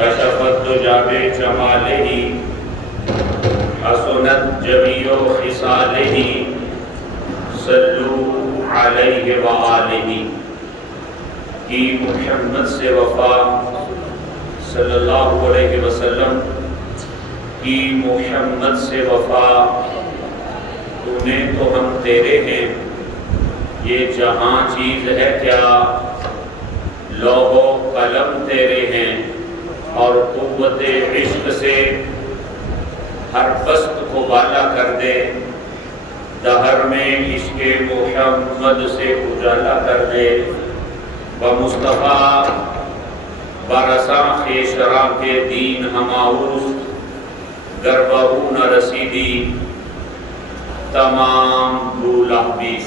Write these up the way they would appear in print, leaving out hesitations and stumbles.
کشفت دجا بجمالہ حسنت جمیع خصالہ صلو علیہ وآلہ کی محمد سے وفا صلی اللہ علیہ وسلم کی محمد سے وفا تو نے تو ہم تیرے ہیں یہ جہاں چیز ہے کیا لوح و قلم تیرے ہیں اور قوت عشق سے ہر پست کو بالا کر دے دہر میں عشق محمد سے اجالا کر دے بمصطفیٰ برساں خیشراں کے دین ہماؤس گربہو نہ رسیدی تمام بھولا بیس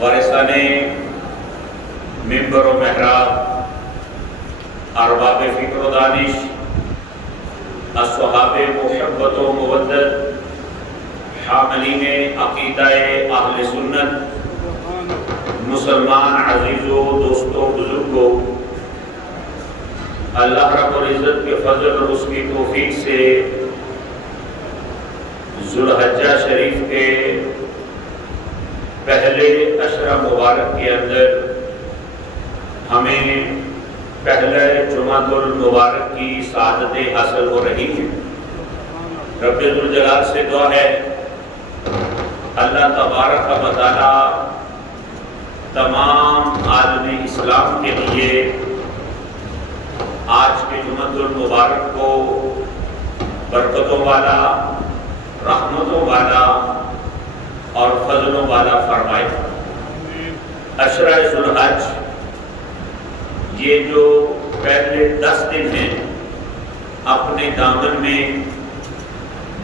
وارثان منبر و محراب ارباب فکر و دانش اصحاب محبت و مودت حاملین عقیدہ اہل سنت مسلمان عزیزوں دوستوں بزرگوں اللہ رب العزت کے فضل اور اس کی توفیق سے ذوالحجہ شریف کے پہلے عشرہ مبارک کے اندر ہمیں پہلے جمعۃ المبارک کی سعادتیں حاصل ہو رہی ہیں۔ رب ذوالجلال سے دعا ہے اللہ تبارک و تعالی تمام عالم اسلام کے لیے آج کے جمعۃ المبارک کو برکتوں والا رحمتوں والا اور فضلوں والا فرمائے۔ عشرہ ذوالحج یہ جو پہلے 10 دن ہیں اپنے دامن میں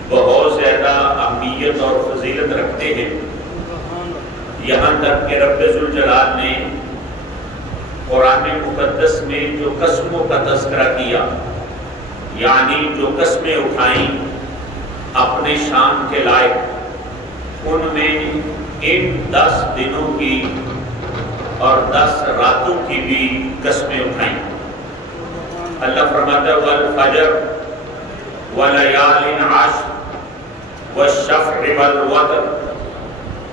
بہت زیادہ اہمیت اور فضیلت رکھتے ہیں، یہاں تک کہ رب ذوالجلال نے قرآن مقدس میں جو قسموں کا تذکرہ کیا، یعنی جو قسمیں اٹھائیں اپنے شان کے لائق، ان میں ان 10 دنوں کی اور 10 راتوں کی بھی قسمیں اٹھائیں۔ اللہ فرماتا ہے والفجر ولیال عشر والشفع والوتر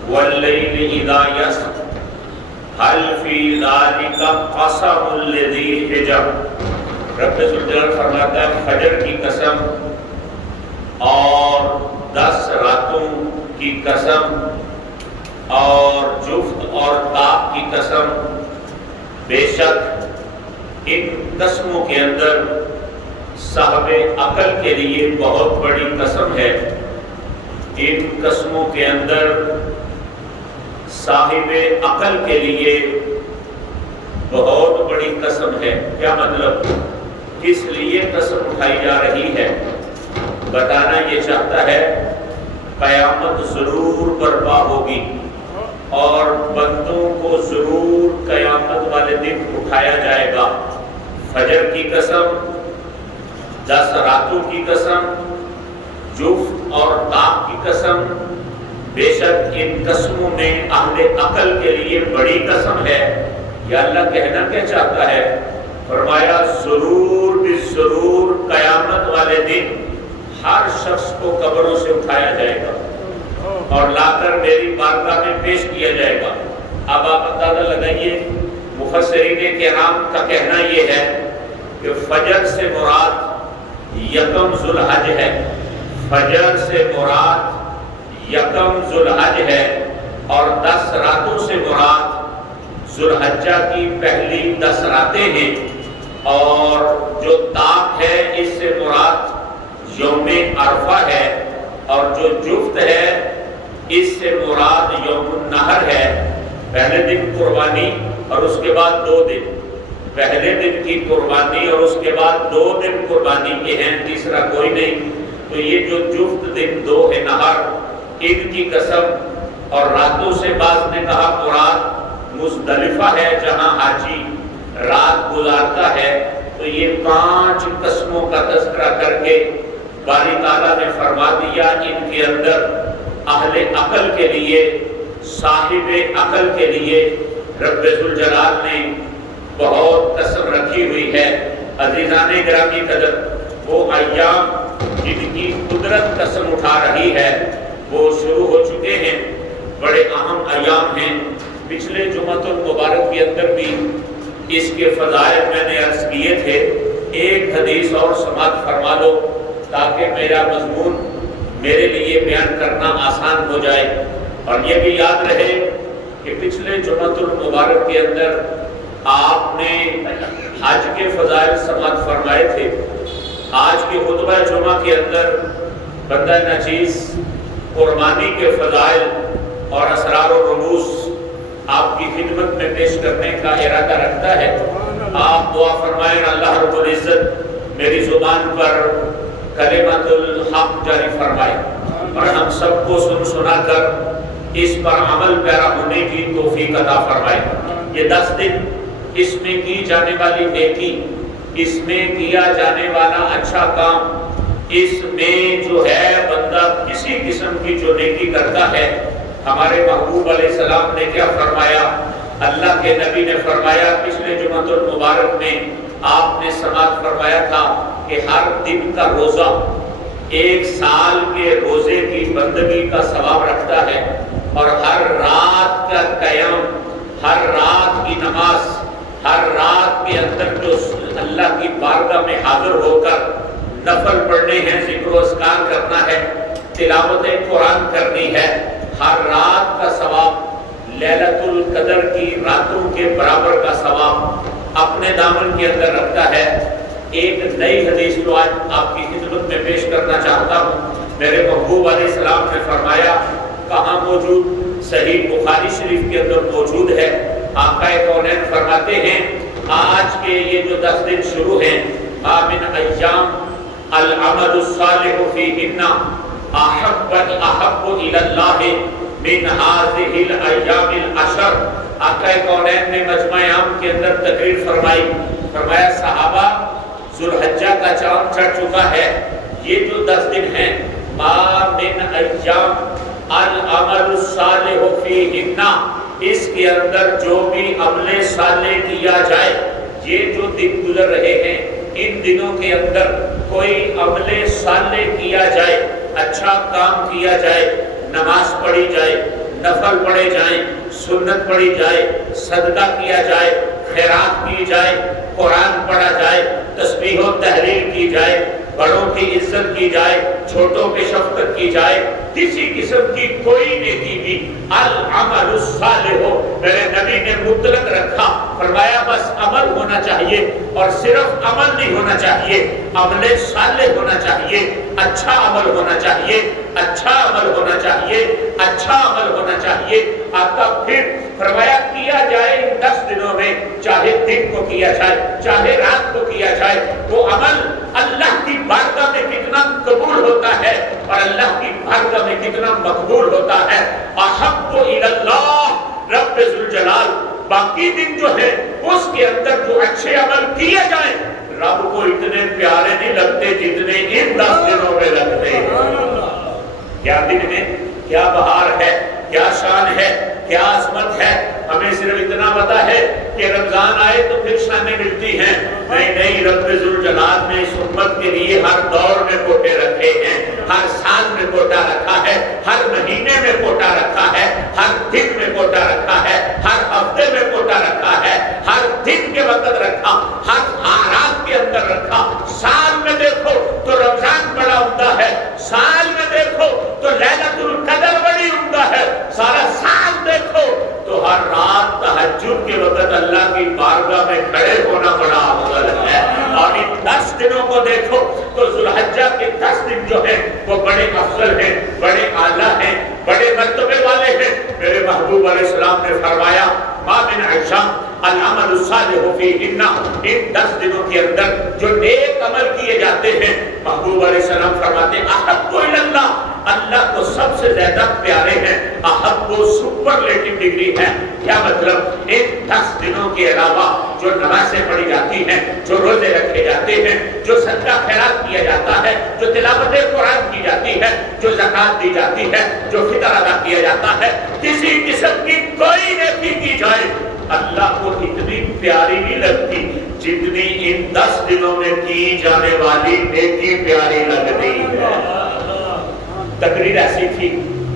واللیل اذا یسر هل فی ذلک قسم لذی حجر۔ رب ذوالجلال فرماتا ہے فجر کی قسم اور 10 راتوں کی قسم اور جفت اور طاق کی قسم، بے شک ان قسموں کے اندر صاحب عقل کے لیے بہت بڑی قسم ہے۔ ان قسموں کے اندر صاحب عقل کے لیے بہت بڑی قسم ہے۔ کیا مطلب؟ کس لیے قسم اٹھائی جا رہی ہے؟ بتانا یہ چاہتا ہے قیامت ضرور برپا ہوگی اور بندوں کو ضرور قیامت والے دن اٹھایا جائے گا۔ فجر کی قسم، 10 راتوں کی قسم، جفت اور طاق کی قسم، بے شک ان قسموں میں اہل عقل کے لیے بڑی قسم ہے۔ یا اللہ کہنا کیا چاہتا ہے؟ فرمایا ضرور بالضرور قیامت والے دن ہر شخص کو قبروں سے اٹھایا جائے گا اور لا کر میری بارگاہ میں پیش کیا جائے گا۔ اب آپ اندازہ لگائیے، مفسرین کرام کا کہنا یہ ہے کہ فجر سے مراد یکم ذوالحج ہے، فجر سے مراد یکم ذوالحج ہے، اور 10 راتوں سے مراد ذوالحجہ کی پہلی 10 راتیں ہیں، اور جو طاق ہے اس سے مراد یوم عرفہ ہے، اور جو جفت ہے اس سے مراد یوم النحر ہے۔ پہلے دن قربانی اور اس کے بعد 2 دن، پہلے دن کی قربانی اور اس کے بعد 2 دن قربانی کے ہیں، تیسرا کوئی نہیں۔ تو یہ جو جفت دن 2 ہے نہر، ان کی قسم، اور راتوں سے بعض نے کہا مراد مزدلفہ ہے جہاں حاجی رات گزارتا ہے۔ تو یہ 5 قسموں کا تذکرہ کر کے باری تعالیٰ نے فرما دیا ان کے اندر اہل عقل کے لیے، صاحب عقل کے لیے رب ذوالجلال نے بہت قسم رکھی ہوئی ہے۔ عزیزان گرامی قدر، وہ ایام جن کی قدرت قسم اٹھا رہی ہے وہ شروع ہو چکے ہیں، بڑے اہم ایام ہیں۔ پچھلے جمعۃ المبارک کے اندر بھی اس کے فضائل میں نے عرض کیے تھے۔ ایک حدیث اور سماعت فرما لو تاکہ میرا مضمون میرے لیے بیان کرنا آسان ہو جائے، اور یہ بھی یاد رہے کہ پچھلے جمعۃ المبارک کے اندر آپ نے حج کے فضائل سماعت فرمائے تھے۔ آج کے خطبہ جمعہ کے اندر بندہ ناچیز قربانی کے فضائل اور اسرار و رموز آپ کی خدمت میں پیش کرنے کا ارادہ رکھتا ہے۔ آپ دعا فرمائیں اللہ رب العزت میری زبان پر کلمۃ الحق جاری فرمائے اور ہم سب کو سن سنا کر اس پر عمل پیرا ہونے کی توفیق عطا فرمائے۔ یہ 10 دن اس میں کی جانے والی نیکی، اس میں کیا جانے والا اچھا کام، اس میں جو ہے بندہ کسی قسم کی جو نیکی کرتا ہے، ہمارے محبوب علیہ السلام نے کیا فرمایا؟ اللہ کے نبی نے فرمایا، پچھلے جمعۃ المبارک میں آپ نے سماعت فرمایا تھا کہ ہر دن کا روزہ 1 سال کے روزے کی بندگی کا ثواب رکھتا ہے، اور ہر رات کا قیام، ہر رات کی نماز، ہر رات کے اندر جو اللہ کی بارگاہ میں حاضر ہو کر نفل پڑھنے ہیں، ذکر و اذکار کرنا ہے، تلاوت قرآن کرنی ہے، ہر رات کا ثواب لیلۃ القدر کی راتوں کے برابر کا ثواب اپنے دامن کے اندر رکھتا ہے۔ ایک نئی حدیث جو آج آپ کی خدمت میں پیش کرنا چاہتا ہوں، میرے محبوب علیہ السلام نے فرمایا، کہاں موجود؟ صحیح بخاری شریف کے اندر موجود ہے۔ آقا کونین فرماتے ہیں، آج کے یہ جو 10 دن شروع ہیں، ما من ایام العمل الصالح فیہن احب الی اللہ من هذه الايام العشر۔ آقا کونین نے مجمع عام کے اندر تقریر فرمائی، فرمایا صحابہ ذوالحجہ کا چاند چڑھ چکا ہے، یہ جو 10 دن ہیں، ما من ایام العمل الصالح فیہن، اس کے اندر جو بھی عمل صالح کیا جائے، یہ جو دن گزر رہے ہیں ان دنوں کے اندر کوئی عمل صالح کیا جائے، اچھا کام کیا جائے، نماز پڑھی جائے، نفل پڑھے جائیں، سنت پڑھی جائے، صدقہ کیا جائے، خیرات کی جائے، قرآن پڑھا جائے، تسبیح و تحلیل کی جائے، بڑوں کی عزت کی جائے، چھوٹوں کی شفقت کی جائے، کسی قسم کی کوئی نیکی بھی العمل الصالح ہو، میرے نبی نے مطلق رکھا، فرمایا بس عمل ہونا چاہیے، اور صرف عمل نہیں ہونا چاہیے، عمل صالح ہونا چاہیے، اچھا عمل ہونا چاہیے، اچھا عمل ہونا چاہیے، اچھا عمل ہونا چاہیے۔ آقا پھر فرمایا کیا جائے ان 10 دنوں میں، چاہے دن کو کیا جائے چاہے رات کو کیا جائے، وہ عمل اللہ کی بارگاہ میں کتنا قبول ہوتا ہے اور اللہ کی بارگاہ میں کتنا مقبول ہوتا ہے۔ احب الی اللہ رب ذوالجلال، باقی دن جو ہے اس کے اندر جو اچھے عمل کیے جائیں رب کو اتنے پیارے نہیں لگتے جتنے ان 10 دنوں میں لگتے ہیں۔ کیا دن ہے، کیا بہار ہے، کیا شان ہے، کیا عظمت ہے۔ ہمیں صرف اتنا پتا ہے کہ رمضان آئے تو پھر شانیں ملتی ہیں، نہیں رب ذوالجلال نے اس امت کے لیے ہر دور میں کوٹے رکھے ہیں، ہر سال میں کوٹا رکھا ہے، ہر مہینے میں کوٹا رکھا ہے، ہر دن میں کوٹا رکھا ہے، ہر ہفتے میں کوٹا رکھا ہے، ہر دن کے وقت رکھا، ہر رات کے اندر رکھا۔ سال میں دیکھو تو رمضان بڑا عمدہ ہے، سال میں دیکھو تو لیلۃ القدر بڑی عمدہ ہے، سارا سال دیکھو تو ہر رات تہجد کے وقت اللہ کی بارگاہ میں کھڑے ہونا بڑا افضل ہے۔ اور ان 10 دنوں کو دیکھو تو ذوالحجہ کے 10 دن جو ہیں وہ بڑے افضل ہیں، بڑے اعلیٰ ہیں، بڑے مرتبے والے ہیں۔ میرے محبوب علیہ السلام نے فرمایا، ما من ایام العمل الصالح فیہن، ان 10 دنوں کے اندر جو نیک عمل کیے جاتے ہیں، محبوب علیہ السلام فرماتے ہیں احب الی اللہ، اللہ کو سب سے زیادہ پیارے ہیں۔ احب و سپرلیٹو ڈگری ہے، کیا مطلب؟ ان 10 دنوں کے علاوہ جو نمازیں پڑھی جاتی ہیں، جو روزے رکھے جاتے ہیں، جو صدقہ خیرات کیا جاتا ہے، جو تلاوت قرآن کی جاتی ہے، جو زکوٰۃ دی جاتی ہے، جو فطر ادا کیا جاتا ہے، کسی قسم کی کوئی نیکی کی جائے اللہ کو اتنی پیاری نہیں لگتی جتنی ان 10 دنوں میں کی جانے والی نیکی پیاری لگتی ہے۔ تقریر ایسی تھی،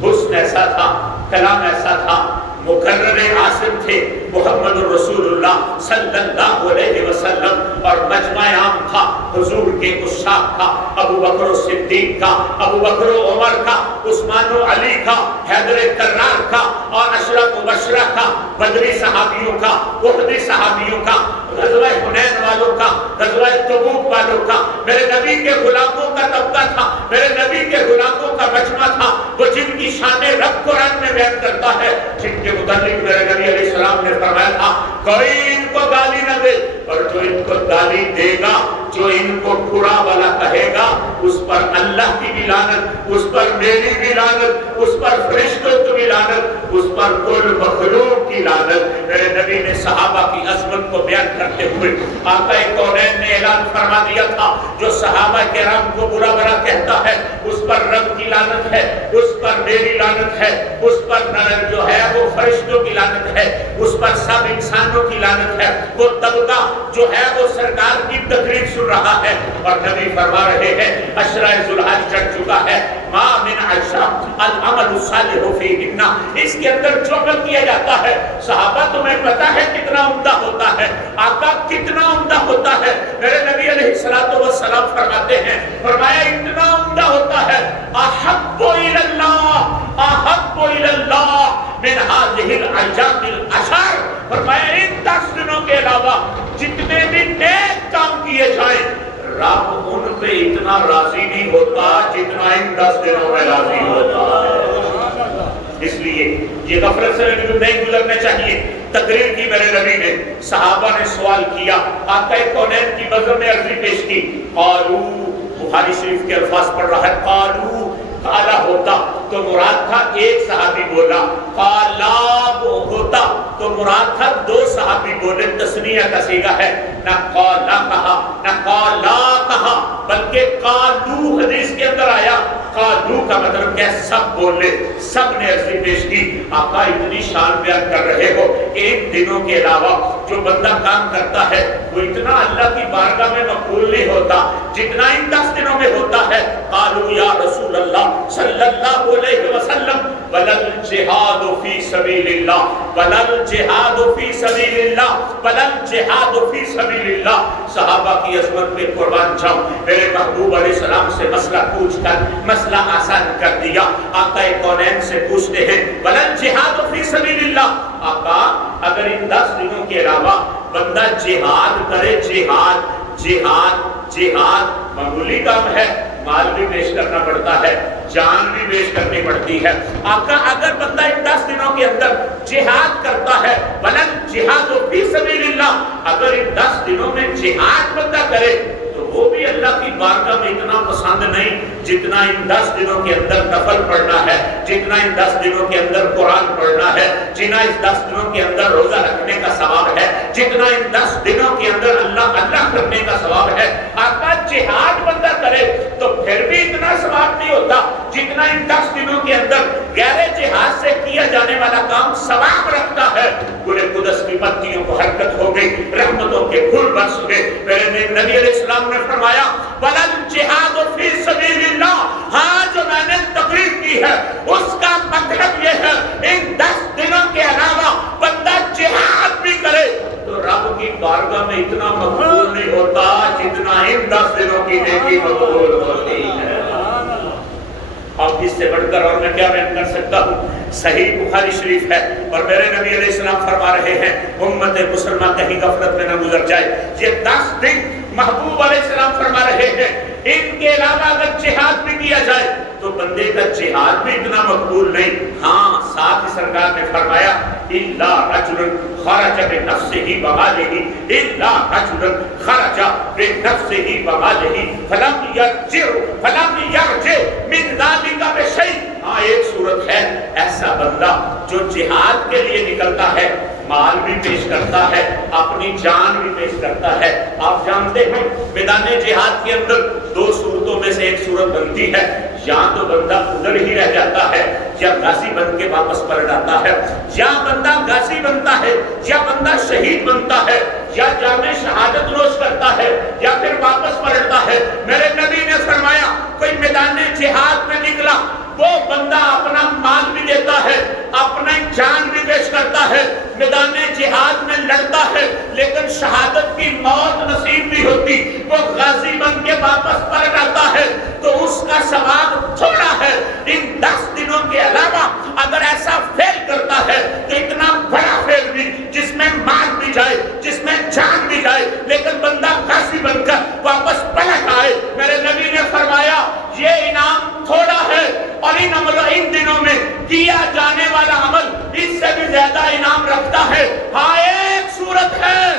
حسن ایسا تھا، کلام ایسا تھا، مقرر عاصم تھے محمد رسول اللہ صلی اللہ علیہ وسلم، اور مجمع عام تھا حضور کے عشاق کا، ابو بکر صدیق کا، ابو بکر عمر کا، عثمان و علی کا، حیدر کرار کا، اور عشرہ مبشرہ کا، بدری صحابیوں کا، احدی صحابیوں کا، غزوہ حنین والوں کا، غزوہ تبوک والوں کا، میرے نبی کے غلاموں کا طبقہ تھا، میرے نبی کے غلاموں کا مجمع تھا، وہ جن کی شان رب قرآن میں بیان کرتا ہے، جن کے متعلق میرے نبی علیہ السلام نے فرمایا تھا کوئی ان کو گالی نہ دے، اور جو ان کو گالی دے گا، جو ان کو برا والا کہے گا، اس پر اللہ کی بھی لعنت، اس پر میری بھی لعنت، اس پر فرشتوں کی بھی لعنت، اس پر کل مخلوق کی لعنت۔ میرے نبی نے صحابہ کی عظمت کو بیان کرتے ہوئے آقا کونین نے اعلان فرما دیا تھا جو صحابہ کرام کو برا بھلا کہتا ہے اس پر رب کی لعنت ہے، اس پر میری لعنت ہے، اس پر جو ہے وہ فرشتوں کی لعنت ہے، اس پر سب انسانوں کی لعنت ہے۔ وہ طبقہ جو ہے وہ سرکار کی تقریر سن رہا ہے، اور نبی فرما رہے ہیں عشرہ ذوالحج چڑھ چکا ہے، ما من عشاء العمل الصالح فیہن، اس کے اندر جو عمل کیا جاتا ہے صحابہ تمہیں پتا ہے کتنا عمدہ ہوتا ہے، آقا کتنا عمدہ ہوتا ہے۔ میرے نبی علیہ السلام فرماتے ہیں، فرمایا اتنا عمدہ ہوتا ہے، احب الی اللہ، احب الی اللہ من هذه الايام العشر، فرمایا ان 10 دنوں کے علاوہ جتنے بھی نیک کام کیے جائیں رب ان پہ اتنا راضی نہیں ہوتا جتنا ان 10 دنوں میں راضی ہوتا ہے۔ اس لیے یہ غفلت سے نہیں گزرنے چاہیے۔ تقریر کی میرے نبی نے، صحابہ نے سوال کیا، آقا کونین کی بزم میں عرضی پیش کی، قالو، بخاری شریف کے الفاظ پڑھ رہا ہے، قالو قالا ہوتا تو مراد تھا ایک صحابی بولا، قالاب ہوتا تو مراد تھا 2 صحابی بولے، تسنیہ کا صیغہ ہے، نہ قالا کہا نہ قالا کہا بلکہ قالو حدیث کے اندر آیا، قالو کا مطلب کیا، سب بولے، سب نے عرضی پیش کی۔ آقا اتنی شان بیان کر رہے ہو، ایک دنوں کے علاوہ جو بندہ کام کرتا ہے وہ اتنا اللہ کی بارگاہ میں مقبول نہیں ہوتا جتنا ان 10 دنوں میں ہوتا ہے۔ قالو یا رسول اللہ صلی اللہ علیہ وسلم ولل جہاد فی سبیل اللہ، ولل جہاد فی سبیل اللہ، ولل جہاد فی سبیل اللہ۔ صحابہ کی عظمت پہ قربان جاؤں، میرے محبوب علیہ السلام سے مسئلہ پوچھ کر مسئلہ آسان کر دیا۔ آقا کونین سے پوچھتے ہیں ولل جہاد فی سبیل اللہ، آقا اگر ان 10 دنوں کے علاوہ بندہ جہاد کرے، جہاد معمولی کام ہے، مال بھی پیش کرنا پڑتا ہے، جان بھی پیش کرنی پڑتی ہے۔ آقا اگر بندہ ان 10 دنوں کے اندر جہاد کرتا ہے، ولن جہاد فی سبیل اللہ، اگر ان 10 دنوں میں جہاد بندہ کرے تو وہ بھی اللہ کی بارگاہ میں اتنا پسند نہیں جتنا ان 10 دنوں کے اندر نفل پڑھنا ہے، جتنا ان 10 دنوں کے اندر قرآن پڑھنا ہے، جتنا اس 10 دنوں کے اندر روزہ رکھنے کا ثواب ہے، جتنا ان 10 دنوں کے اندر اللہ کرنے کا ثواب ہے۔ آقا جہاد بندہ کرے تو پھر بھی اتنا ثواب نہیں ہوتا جتنا ان 10 دنوں کے اندر غیر جہاد سے کیا جانے والا کام ثواب رکھتا ہے۔ گلے قدس کی پتیوں کو حرکت ہو گئی، رحمتوں کے پھول برس گئے۔ میرے نبی علیہ السلام نے فرمایا ولل جہاد فی سبیل اللہ، ہاں جو میں نے تقریر کی ہے اس کا مطلب یہ ہے ان 10 دنوں کے علاوہ بندہ جہاد بھی کرے تو رب کی بارگاہ میں اتنا مقبول نہیں ہوتا جتنا ان 10 دنوں کی نیکی مقبول ہوتی ہے۔ اب اس سے بڑھ کر اور میں کیا بیان کر سکتا ہوں؟ صحیح بخاری شریف ہے اور میرے نبی علیہ السلام فرما رہے ہیں امت مسلمہ کہیں غفلت میں نہ گزر جائے۔ یہ 10 دن محبوب علیہ السلام فرما رہے ہیں ان کے علاوہ اگر جہاد بھی کیا جائے تو بندے کا جہاد بھی اتنا مقبول نہیں۔ ہاں ساتھ ہی سرکار نے فرمایا الا رجل خرج بنفسه وماله، الا رجل خرج بنفسه وماله فلم يرجع من ذلك بشيء۔ ہاں ایک صورت ہے ایسا بندہ جو جہاد کے لیے نکلتا ہے، مال بھی پیش کرتا ہے، اپنی جان بھی پیش کرتا ہے۔ آپ جانتے ہیں میدان جہاد کے اندر 2 صورتوں میں سے ایک صورت بنتی ہے، یا تو بندہ ادھر ہی رہ جاتا ہے یا غازی بن کے واپس پلٹ آتا ہے، یا بندہ غازی بنتا ہے یا بندہ شہید بنتا ہے یا جامع شہادت نوش کرتا ہے یا پھر واپس پلٹتا ہے۔ میرے نبی نے فرمایا کوئی میدان جہاد میں نکلا، وہ بندہ اپنا مال بھی دیتا ہے، اپنا جان بھی پیش کرتا ہے، میدان جہاد میں لڑتا ہے، لیکن شہادت کی موت نصیب نہیں ہوتی، وہ غازی بن کے واپس پلٹ آتا ہے، تو اس کا ثواب تھوڑا ہے۔ ان 10 دنوں کے علاوہ اگر ایسا فعل کرتا ہے تو اتنا بڑا فعل بھی، جس میں مال بھی جائے، جس میں جان بھی جائے، لیکن بندہ غازی بن کر واپس پلٹ آئے، میرے نبی نے فرمایا یہ انعام تھوڑا ہے، اور ان دنوں میں کیا جانے والا عمل اس سے بھی زیادہ انعام رکھتا ہے۔ ہاں ایک صورت ہے،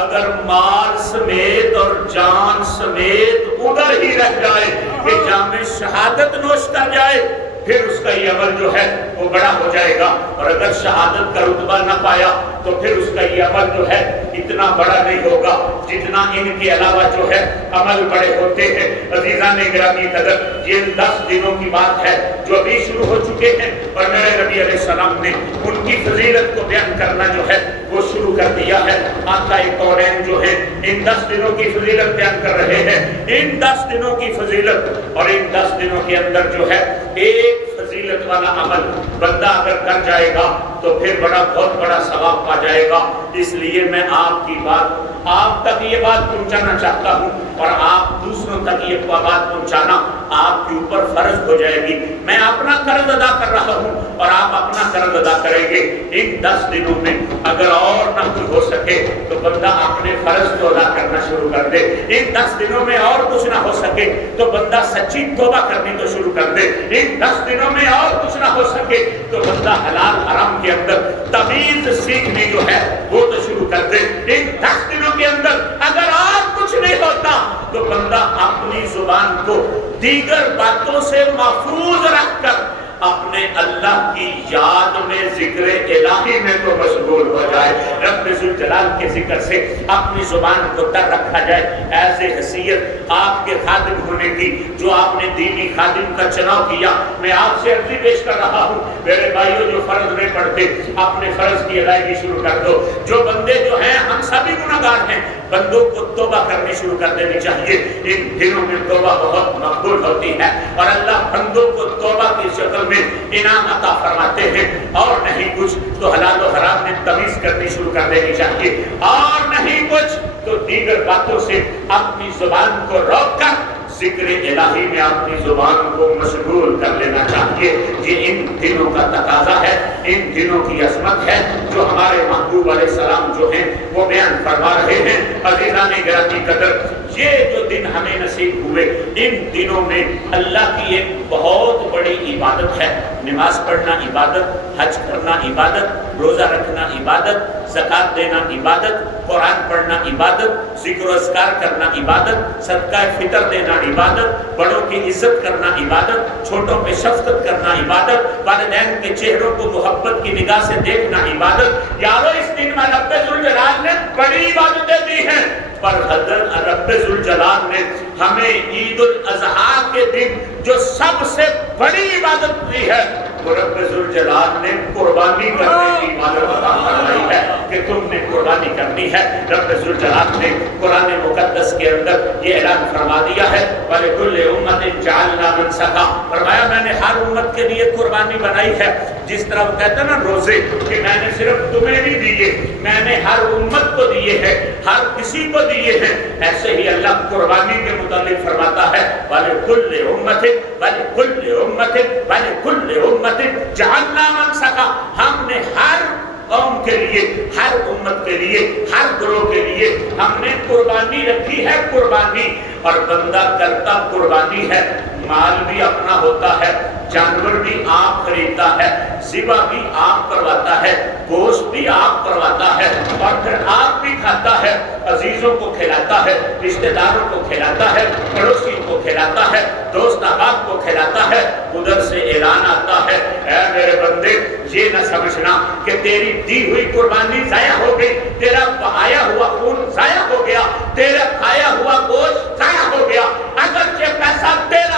اگر مال سمیت اور جان سمیت ادھر ہی رہ جائے کہ جامع شہادت نوش کر جائے، پھر اس کا یہ عمل جو ہے وہ بڑا ہو جائے گا، اور اگر شہادت کا رتبہ نہ پایا تو پھر اس کا یہ عمل جو ہے اتنا بڑا نہیں ہوگا جتنا ان کے علاوہ جو ہے عمل بڑے ہوتے ہیں۔ عزیزان گرامی قدر، یہ 10 دنوں کی بات ہے جو ابھی شروع ہو چکے ہیں، اور میرے نبی علیہ السلام نے ان کی فضیلت کو بیان کرنا جو ہے وہ شروع کر دیا ہے۔ آقا کونین جو ہے ان 10 دنوں کی فضیلت بیان کر رہے ہیں۔ ان 10 دنوں کی فضیلت، اور ان 10 دنوں کے اندر جو ہے ایک فضیلت والا عمل بندہ اگر کر جائے گا تو پھر بہت بڑا ثواب پا جائے گا۔ اس لیے میں آپ کی بات، آپ تک یہ بات پہنچانا چاہتا ہوں، اور آپ دوسروں تک یہ بات پہنچانا آپ کے اوپر فرض ہو جائے گی۔ میں اپنا قرض ادا کر رہا ہوں اور آپ اپنا قرض ادا کریں گے۔ ان 10 دنوں میں اگر اور نہ کچھ ہو سکے تو بندہ اپنے فرض کو ادا کرنا شروع کر دے۔ ان 10 دنوں میں اور کچھ نہ ہو سکے تو بندہ سچی توبہ کرنی تو شروع کر دے۔ ان 10 دنوں میں اور کچھ نہ ہو سکے تو بندہ حلال حرام کے اندر تمیز سیکھنی جو ہے وہ تو شروع کر دے۔ ان 10 دنوں کے اندر اگر اور کچھ نہیں ہوتا تو بندہ اپنی زبان کو دیگر باتوں سے محفوظ رکھ کر اپنے اللہ کی یاد میں ذکر الہی میں تو مشغول ہو جائے، رب ذوالجلال کے ذکر سے اپنی زبان کو تر رکھا جائے۔ ایسے حیثیت آپ کے خادم ہونے کی، جو آپ نے دینی خادم کا چناؤ کیا، میں آپ سے عرضی پیش کر رہا ہوں، میرے بھائیوں جو فرض نہیں پڑھتے اپنے فرض کی ادائیگی شروع کر دو۔ جو بندے جو ہیں، ہم سبھی گناہگار ہیں، بندوں کو توبہ کرنی شروع کر دینی چاہیے۔ ان دنوں میں توبہ بہت مقبول ہوتی ہے، اور اللہ بندوں کو توبہ کی شکل میں انعام عطا فرماتے ہیں، اور نہیں کچھ تو حلال و حرام میں تمیز کرنی شروع کر دینی چاہیے، اور نہیں کچھ تو دیگر باتوں سے اپنی زبان کو روک کر ذکر الہی میں اپنی زبان کو مشغول کر لینا چاہیے۔ یہ ان دنوں کا تقاضا ہے، ان دنوں کی عظمت ہے جو ہمارے محبوب علیہ السلام جو ہیں وہ بیان فرما رہے ہیں۔ عزیزان گرامی قدر، یہ جو دن ہمیں نصیب ہوئے، ان دنوں میں اللہ کی ایک بہت بڑی عبادت ہے۔ نماز پڑھنا عبادت، حج کرنا عبادت، روزہ رکھنا عبادت، زکوٰۃ دینا عبادت، قرآن پڑھنا عبادت، ذکر و اذکار کرنا عبادت، صدقہ فطر دینا عبادت، بڑوں کی عزت کرنا عبادت، چھوٹوں پہ شفقت کرنا عبادت، والدین کے چہروں کو محبت کی نگاہ سے دیکھنا عبادت۔ یارو اس دن میں رب ذوالجلال نے بڑی عبادتیں دی ہیں، پر حضرت رب ذوالجلال نے ہمیں عید الاضحیٰ کے دن جو سب سے بڑی عبادت دی ہے، وہ رب ذوالجلال نے قربانی کرنے کی عبادت عطا فرمائی ہے کہ تم نے قربانی کرنی ہے۔ رب ذوالجلال نے قرآن مقدس کے اندر یہ اعلان فرما دیا ہے، وَلِكُلِّ أُمَّةٍ جَعَلْنَا مَنسَكًا، فرمایا میں نے ہر امت کے لیے قربانی بنائی ہے۔ جس طرح وہ کہتا ہے نا روزے کہ میں نے صرف تمہیں نہیں دیے، میں نے ہر امت کو دیے ہیں، ہر کسی کو دیے ہیں، ایسے ہی اللہ قربانی کے متعلق فرماتا ہے وَلِكُلِّ أُمَّةٍ وَلِكُلِّ أُمَّةٍ وَلِكُلِّ أُمَّةٍ جَعَلْنَا مَنسَكًا، ہم نے ہر قوم کے لیے، ہر امت کے لیے، ہر گروہ کے لیے ہم نے قربانی رکھی ہے۔ قربانی، اور بندہ کرتا قربانی ہے، مال بھی اپنا ہوتا ہے، جانور بھی آپ خریدتا ہے، ذبح بھی آپ کرواتا ہے، گوشت بھی آپ کرواتا ہے، اور پھر آپ بھی کھاتا ہے، عزیزوں کو کھلاتا ہے، رشتہ داروں کو کھلاتا ہے، پڑوسیوں کو کھلاتا ہے، دوست احباب کو کھلاتا ہے۔ ادھر سے اعلان آتا ہے، اے میرے بندے یہ نہ سمجھنا کہ تیری دی ہوئی قربانی ضائع ہو گئی، تیرا بہایا ہوا خون ضائع ہو گیا، تیرا کھایا ہوا گوشت ضائع ہو گیا، اگرچہ پیسہ تیرا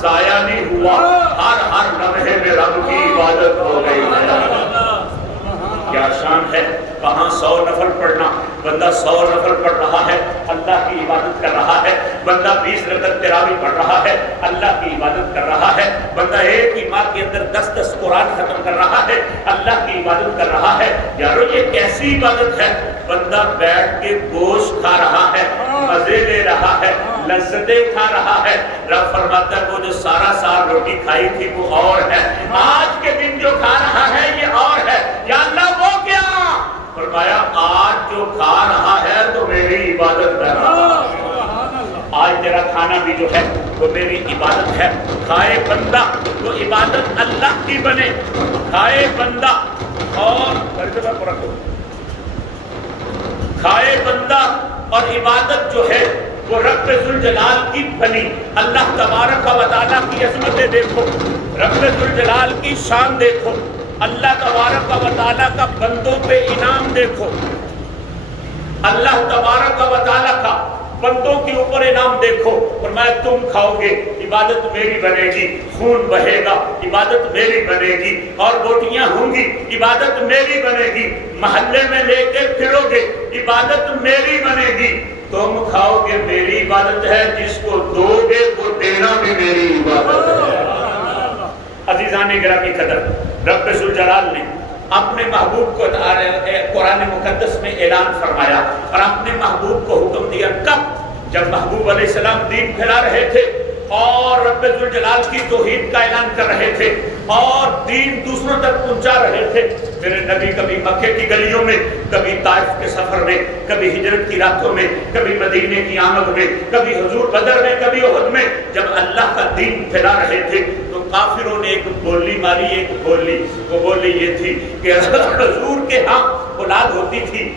ضائع نہیں ہوا، ہر لمحے میں رب کی عبادت ہو گئی ہے۔ کیا شان ہے، کہاں 100 نفل پڑھنا، بندہ 100 نفل پڑھ رہا ہے، اللہ کی عبادت کر رہا ہے، بندہ 20 رکعت تراویح پڑھ رہا ہے، اللہ کی عبادت کر رہا ہے، بندہ ایک ہی ماہ کے اندر 10 قرآن ختم کر رہا ہے، اللہ کی عبادت کر رہا ہے۔ یارو یہ کیسی عبادت ہے؟ بندہ بیٹھ کے گوشت کھا رہا ہے، مزے لے رہا ہے، لذتیں اٹھا رہا ہے۔ رب فرماتا ہے وہ جو سارا سال روٹی کھائی تھی وہ اور ہے، آج کے دن جو کھا رہا ہے یہ اور ہے۔ یا اللہ وہ کیا؟ فرمایا آج جو کھا رہا ہے تو میری عبادت کر رہا ہے، آج تیرا کھانا بھی جو ہے وہ میری عبادت ہے۔ کھائے بندہ تو عبادت اللہ کی بنے، کھائے بندہ اور کھائے بندہ اور عبادت جو ہے وہ رب ذوالجلال کی بنی۔ اللہ تبارک و تعالیٰ کی عظمتیں دیکھو، رب ذوالجلال کی شان دیکھو، اللہ تبارک و تعالیٰ کا بندوں پہ انعام دیکھو، اللہ تبارک و تعالیٰ کا بندوں کے اوپر انعام دیکھو۔ فرمایا تم کھاؤ گے عبادت میری بنے گی، خون بہے گا عبادت میری بنے گی، اور بوٹیاں ہوں گی عبادت میری بنے گی، محلے میں لے کے پھرو گے عبادت میری بنے گی۔ تم کھاؤ گے میری عبادت ہے، جس کو دو گے وہ دینا بھی میری عبادت ہے۔ عزیزان گرامی قدر، رب ذوالجلال نے اپنے محبوب کو قرآن مقدس میں اعلان فرمایا اور اپنے محبوب کو حکم دیا۔ کب؟ جب محبوب علیہ السلام دین پھیلا رہے تھے اور رب ذوالجلال کی توحید کا اعلان کر رہے تھے اور دین دوسروں تک پہنچا رہے تھے۔ میرے نبی کبھی مکے کی گلیوں میں، کبھی طائف کے سفر میں، کبھی ہجرت کی راتوں میں، کبھی مدینے کی آمد میں، کبھی حضور بدر میں، کبھی احد میں، جب اللہ کا دین پھیلا رہے تھے تو کافروں نے ایک بولی ماری، ایک بولی، وہ بولی یہ تھی کہ حضور کے ہاں اولاد ہوتی تھی،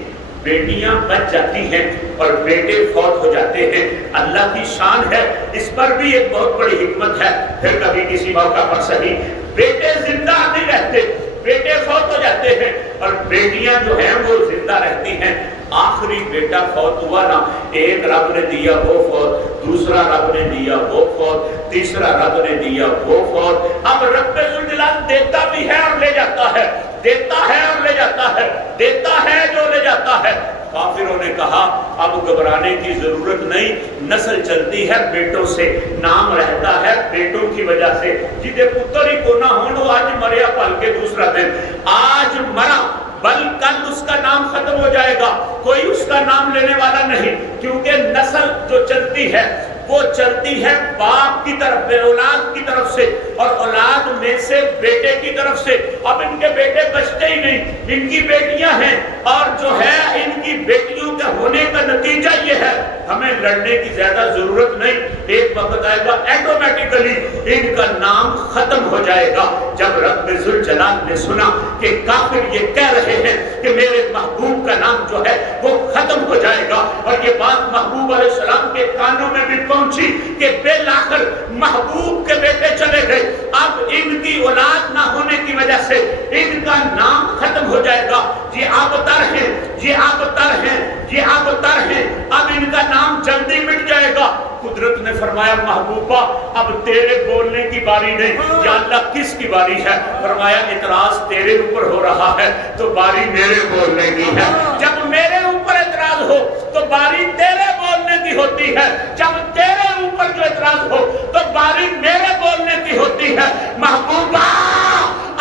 بیٹیاں بچ جاتی ہیں اور بیٹے فوت ہو جاتے ہیں۔ اللہ کی شان ہے، اس پر بھی ایک بہت بڑی حکمت ہے۔ پھر کبھی کسی موقع پر صحیح بیٹے زندہ نہیں رہتے، بیٹے فوت ہو جاتے ہیں اور بیٹیاں جو ہیں وہ زندہ رہتی ہیں۔ آخری بیٹا فوت ہوا نا، ایک رب نے دیا وہ فوت، دوسرا رب نے دیا وہ فوت، تیسرا رب نے دیا وہ فوت۔ اب رب ذوالجلال دیتا بھی ہے اور لے جاتا ہے، دیتا ہے اور لے جاتا ہے، دیتا ہے جو لے جاتا ہے۔ کافروں نے کہا اب گھبرانے کی ضرورت نہیں، نسل چلتی ہے بیٹوں سے، نام رہتا ہے بیٹوں کی وجہ سے۔ جدے پتر ہی کو نہ ہون وہ آج مریا پل کے دوسرا دن، آج مرا بل کل اس کا نام ختم ہو جائے گا، کوئی اس کا نام لینے والا نہیں، کیونکہ نسل جو چلتی ہے وہ چلتی ہے باپ کی طرف، اولاد کی طرف سے، اور اولاد میں سے بیٹے کی طرف سے۔ اب ان کے بیٹے بچتے ہی نہیں، ان کی بیٹیاں ہیں، اور جو ہے ان کی بیٹیوں کے ہونے کا نتیجہ یہ ہے ہمیں لڑنے کی زیادہ ضرورت نہیں، ایک وقت آئے گا ایٹومیٹیکلی ان کا نام ختم ہو جائے گا۔ جب رب ذوالجلال نے سنا کہ کافر یہ کہہ رہے ہیں کہ میرے محبوب کا نام جو ہے وہ ختم ہو جائے گا، اور یہ بات محبوب علیہ السلام کے کانوں میں بھی پہنچی کہ بالآخر محبوب کے بیٹے چلے گئے، اب ان کی اولاد نہ ہونے کی وجہ سے ان کا نام ختم ہو جائے گا۔ یہ ابتر ہیں، یہ ابتر ہیں، یہ ابتر ہیں، اب ان کا نام جلدی مٹ جائے گا۔ قدرت نے فرمایا محبوبہ اب تیرے بولنے کی باری نہیں، یا اللہ کس کی باری ہے؟ فرمایا اعتراض تیرے اوپر ہو رہا ہے تو باری میرے بولنے کی ہے، جب میرے اوپر اعتراض ہو تو باری تیرے بولنے کی ہوتی ہے، جب تیرے اوپر جو اعتراض ہو تو باری میرے بولنے کی ہوتی ہے۔ محبوبہ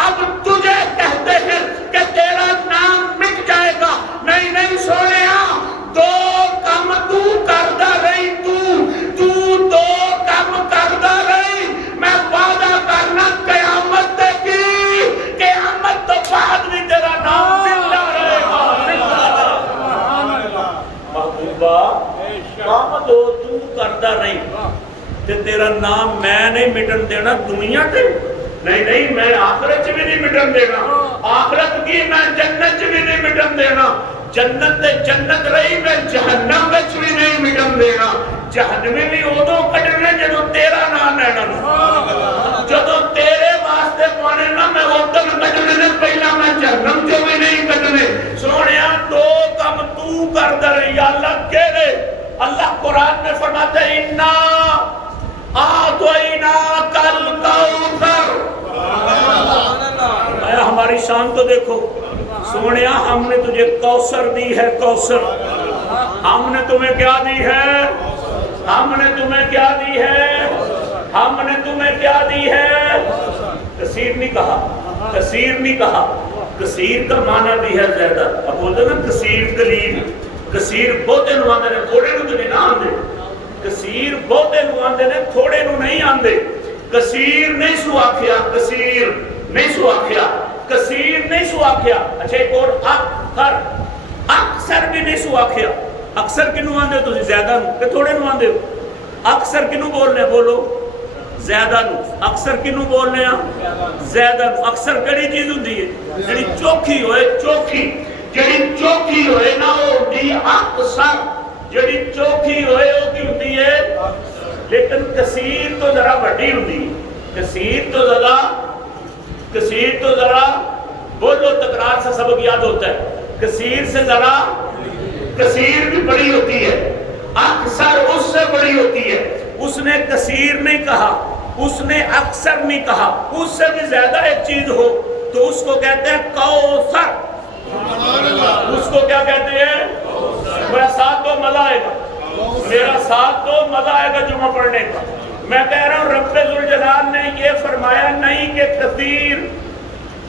اب تجھے کہتے ہیں کہ تیرا نام مٹ جائے گا، نہیں نہیں سونیا، دو کم تو کردہ رہی، تو دو کم کردہ رہی، میں وعدہ کرنا قیامت دیکھی، قیامت تو بعد بھی تیرا نام زندہ رہے گا۔ محبوبہ کام دو تو کردہ رہی تے تیرا نام میں نہیں مٹن دینا دنیا تے، نہیں نہیں میں آخرت بھی نہیں مٹن دینا، آخرت کی میں جنت بھی نہیں مٹن دینا، جنت تے جنت رہی میں جہنم وچ بھی نہیں مٹن دینا، جہنمی بھی ادو کٹنے جدو تیرا نام لینا، جدو تیرے واسطے پانے نا میں ادن کٹنے نے پہلا میں جہنم جو بھی نہیں کٹنے۔ سونیا دو کم تو کر در یا اللہ کہہ دے، اللہ قرآن میں فرماتا ہے اِنَّا آتَوَيْنَاكَ ہماری شان تو دیکھو سونیا، ہم نے تجھے کوثر دی ہے، کوثر ہم نے تمہیں کیا دی ہے، ہم نے تمہیں کیا دی ہے، ہم نے تمہیں کیا دی ہے۔ کثیر نہیں کہا، کثیر نہیں کہا، کثیر کا معنی بھی ہے زیادہ۔ اب بولتے نا کثیر قلیل، کثیر بہتے نو آندے نے، تھوڑے نو تو نہیں آندے، کثیر بہتے نو آندے نے، تھوڑے نو نہیں آندے۔ کثیر نہیں سو آکھیا، کثیر نہیں سو آکھیا، کثیر نہیں سو آکھیا۔ اچھا ایک اور اکثر، اکثر بھی نہیں سو آکھیا۔ اکثر کنو آندے ہو تسی؟ زیادہ نو کہ تھوڑے نو آندے ہو؟ اکثر کنو بولنے، بولو زیادہ نو۔ اکثر کنو بولنے ہیں؟ زیادہ نو۔ اکثر کڑی چیز ہوندی ہے جڑی چوکھی ہوئے، چوکھی جڑی چوکھی ہوئے نا وہ ہوندی اکثر، جڑی چوکھی ہوئے وہ کی ہوندی ہے۔ لیکن کثیر تو ذرا بڑی ہوندی ہے، کثیر تو ذرا، کثیر تو ذرا، بولو تکرار سے سبق یاد ہوتا ہے، کثیر سے ذرا، کثیر بھی بڑی ہوتی ہے، اکثر اس سے بڑی ہوتی ہے۔ اس نے کثیر نہیں کہا، اس نے اکثر نہیں کہا، اس سے بھی زیادہ ایک چیز ہو تو اس کو کہتے ہیں کوثر۔ اس کو کیا کہتے ہیں؟ میرا ساتھ تو مزہ آئے گا، میرا ساتھ تو مزہ آئے گا جمعہ پڑھنے کا۔ میں کہہ رہا ہوں رب ذوالجلال نے یہ فرمایا نہیں کہ کثیر،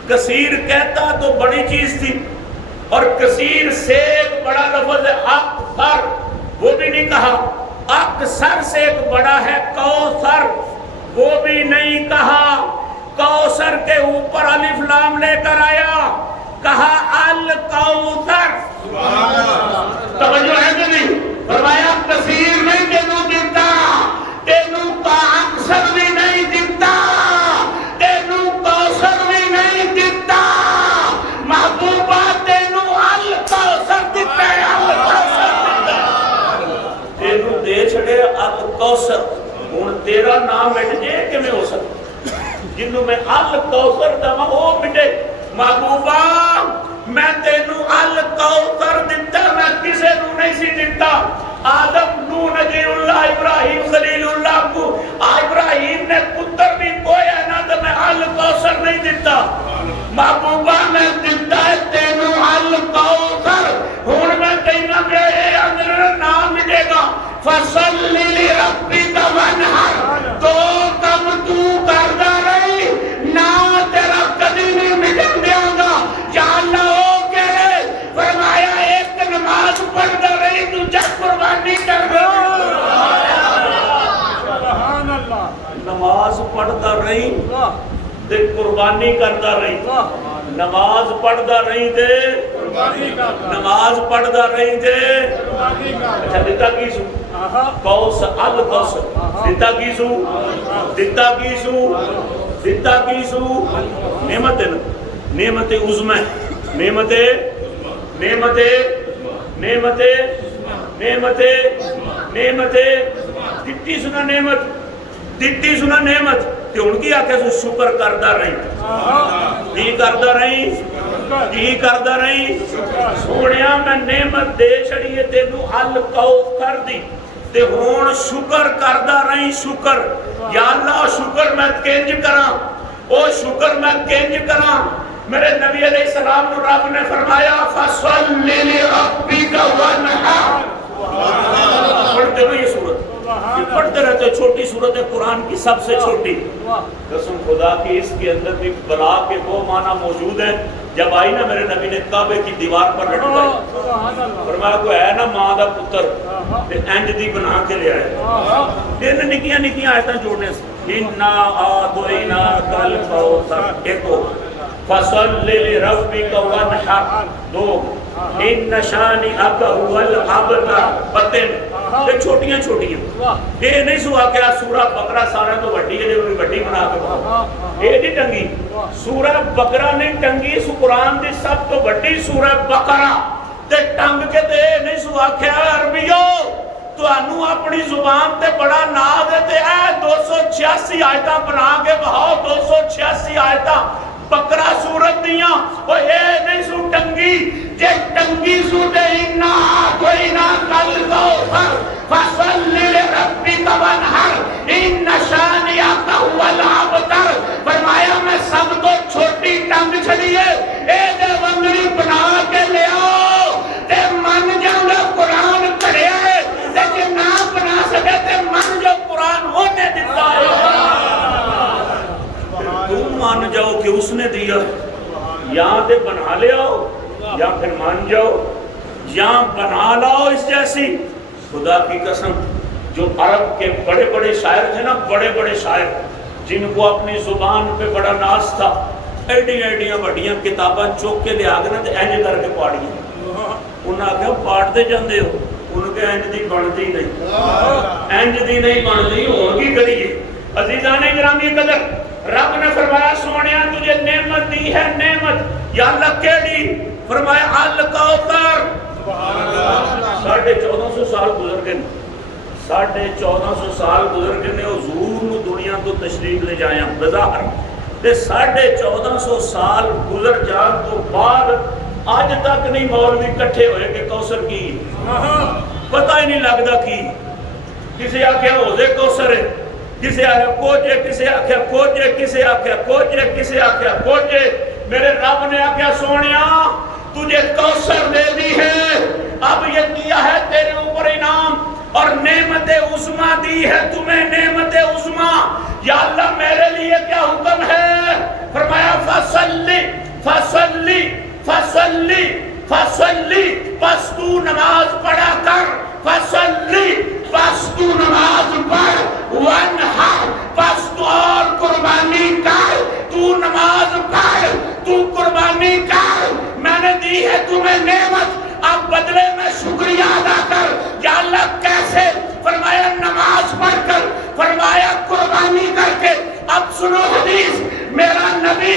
کثیر کہتا تو بڑی چیز تھی، اور کثیر سے ایک بڑا لفظ ہے اکثر، وہ بھی نہیں کہا۔ اکثر سے ایک بڑا ہے کوثر، وہ بھی نہیں کہا۔ کوثر کے اوپر الف لام لے کر آیا، کہا الکوثر۔ توجہ ہے کہ نہیں؟ فرمایا کثیر نہیں تینوں دیتا، تینوں کا اکثر بھی نہیں دیتا، تینوں کوثر بھی نہیں دیتا، محبوبہ تینوں الکوثر دیتا ہے، الکوثر دیتا ہے، تینوں دے چھڑے الکوثر۔ ہن تیرا نام مٹ جے کہ میں ہو سکتا جنوں میں الکوثر دا وہ مٹے۔ محبوبہ میں تینوں الکوثر دیتا، میں کسے نو نہیں سی دیتا۔ آدم، نو، نبی اللہ، ابراہیم خلیل اللہ کو، ابراہیم نے پتر بھی کوئی ہے نا تو میں الکوثر نہیں دیتا۔ محبوبہ میں دیتا ہے تینوں الکوثر۔ ہن میں کہنا کہ اے اندر نام ملے گا فَصَلِّ لِرَبِّكَ وَانْحَرْ، تو کم تو کردا رہی نہ تیرا کدی نہیں مٹن دیا گا۔ یا اللہ ہو کے فرمایا ایک نماز پڑھدا رہی تو جب قربانی کر رہی، نماز پڑھدا رہی تے قربانی کردا رہی، نماز پڑھدا رہی تے نماز پڑھدا رہی تے اچھا دیتا کی سو کوثر، الکوثر دیتا کی سو، دیتا کی سو، دیتا کی سو نعمت ہے نا، نعمت عظمی، نعمت نعمت نعمت نعمت نعمت دتی سنا نعمت، دتی سنا نعمت تے ہن کی آکھے سو شکر کردا رہی، کی کردا رہی، کی کردا رہی۔ سونیا میں نعمت دے چھڑی ہے تینوں الکوثر دی تے ہن شکر کردا رہی، شکر۔ یا اللہ شکر میں کنج کراں، او شکر میں کنج کراں۔ میرے نبی علیہ السلام نے رب نے فرمایا فَصَلِّ لِرَبِّكَ وَانْحَرْ۔ پڑھتے ہو یہ سورت، یہ پڑھتے رہتے ہیں، چھوٹی سورت ہے قرآن کی سب سے چھوٹی۔ قسم خدا کی اس کے اندر بھی بلا کے وہ معنی موجود ہیں۔ جب آئی نا میرے نبی نے کعبے کی دیوار پر لٹکائی، فرمایا کوئی ہے نا ماں دا پتر تے انج دی بنا کے لے آئے۔ تین نکیاں نکیاں آیتاں جوڑنے سے اِنَّا أَعْطَيْنَاكَ الْكَوْثَرَ، ایک ہو فَصَلِّ لِرَبِّكَ وَانْحَرْ، دو إِنَّ شَانِئَكَ هُوَ الْأَبْتَرُ، بتن۔ یہ چھوٹیاں چھوٹیاں، یہ نہیں سوا کہ سورہ بقرہ سارا تو وڈی ہے جو وڈی بنا کے بہت یہ نہیں ٹنگی، سورہ بقرہ نہیں ٹنگی، سو قرآن دی سب تو وڈی سورہ بقرہ تے ٹنگ کے تے نہیں سوا کہ عربیو تو انو اپنی زبان تے بڑا ناز ہے تے اے 286 آیتاں بنا کے بہاؤ، 286 آیتاں بقرہ سورت دیاں، وہ یہ نہیں سو ٹنگی، جے ٹنگی سو دے اِنَّا أَعْطَيْنَاكَ الْكَوْثَرَ فَصَلِّ لِرَبِّكَ وَانْحَرْ إِنَّ شَانِئَكَ هُوَ الْأَبْتَرُ۔ فرمایا میں سب کو چھوٹی ٹنگ چھڑی ہے دے بنا لے آؤ یا پھر مان جاؤ، یا بنا لاؤ اس جیسی۔ خدا کی قسم جو عرب کے بڑے بڑے شاعر تھے نا، بڑے بڑے شاعر جن کو اپنی زبان پہ بڑا ناز تھا، ایڈیاں ایڈیاں وڈیاں کتاباں چوک کے لیا گنا تے اینج کر کے پاڑیاں۔ انہاں آخیا پاڑتے جاندے ہو، ان کے اینج دی بنتی نہیں، اینج دی نہیں بنتی، ہون کی کریے۔ عزیزان گرامی قدر، رب نے فرمایا سونیا تجھے نعمت دی ہے، نعمت یا اللہ کیڑی؟ فرمایا الکوثر۔ 1450 سال گزر گئے، 1450 سال گزر گئے حضور نو دنیا تو تشریف لے جایا بظاہر، تے 1450 سال گزر جان تو بعد آج تک نہیں مولوی کٹھے ہوئے کہ کوثر کی پتہ ہی نہیں لگتا کی، کسی آکھیا حوض کوثر ہے، کسی آکھیا کوجے، کسی آکھیا کوجے، کسی آکھیا کوجے، کسی آکھیا کوجے۔ میرے رب نے آکھیا سونیا تجھے کوثر دے دی ہے، اب یہ کیا ہے تیرے اوپر انعام، اور نعمت عظمیٰ دی ہے تمہیں، نعمت عظمیٰ۔ یا اللہ میرے لیے کیا حکم ہے؟ فرمایا فصلی فصلی فصلی فصلی، پس تو نماز پڑھا کر، فصلی پس تو نماز پڑھ، وانحر پس تو اور قربانی کر، تو نماز پڑھ، تو قربانی کر، میں نے دی ہے تمہیں نعمت، اب بدلے میں شکریہ ادا کر۔ یا اللہ کیسے؟ فرمایا نماز پڑھ کر، فرمایا قربانی کر کے۔ اب سنو حدیث، میرا نبی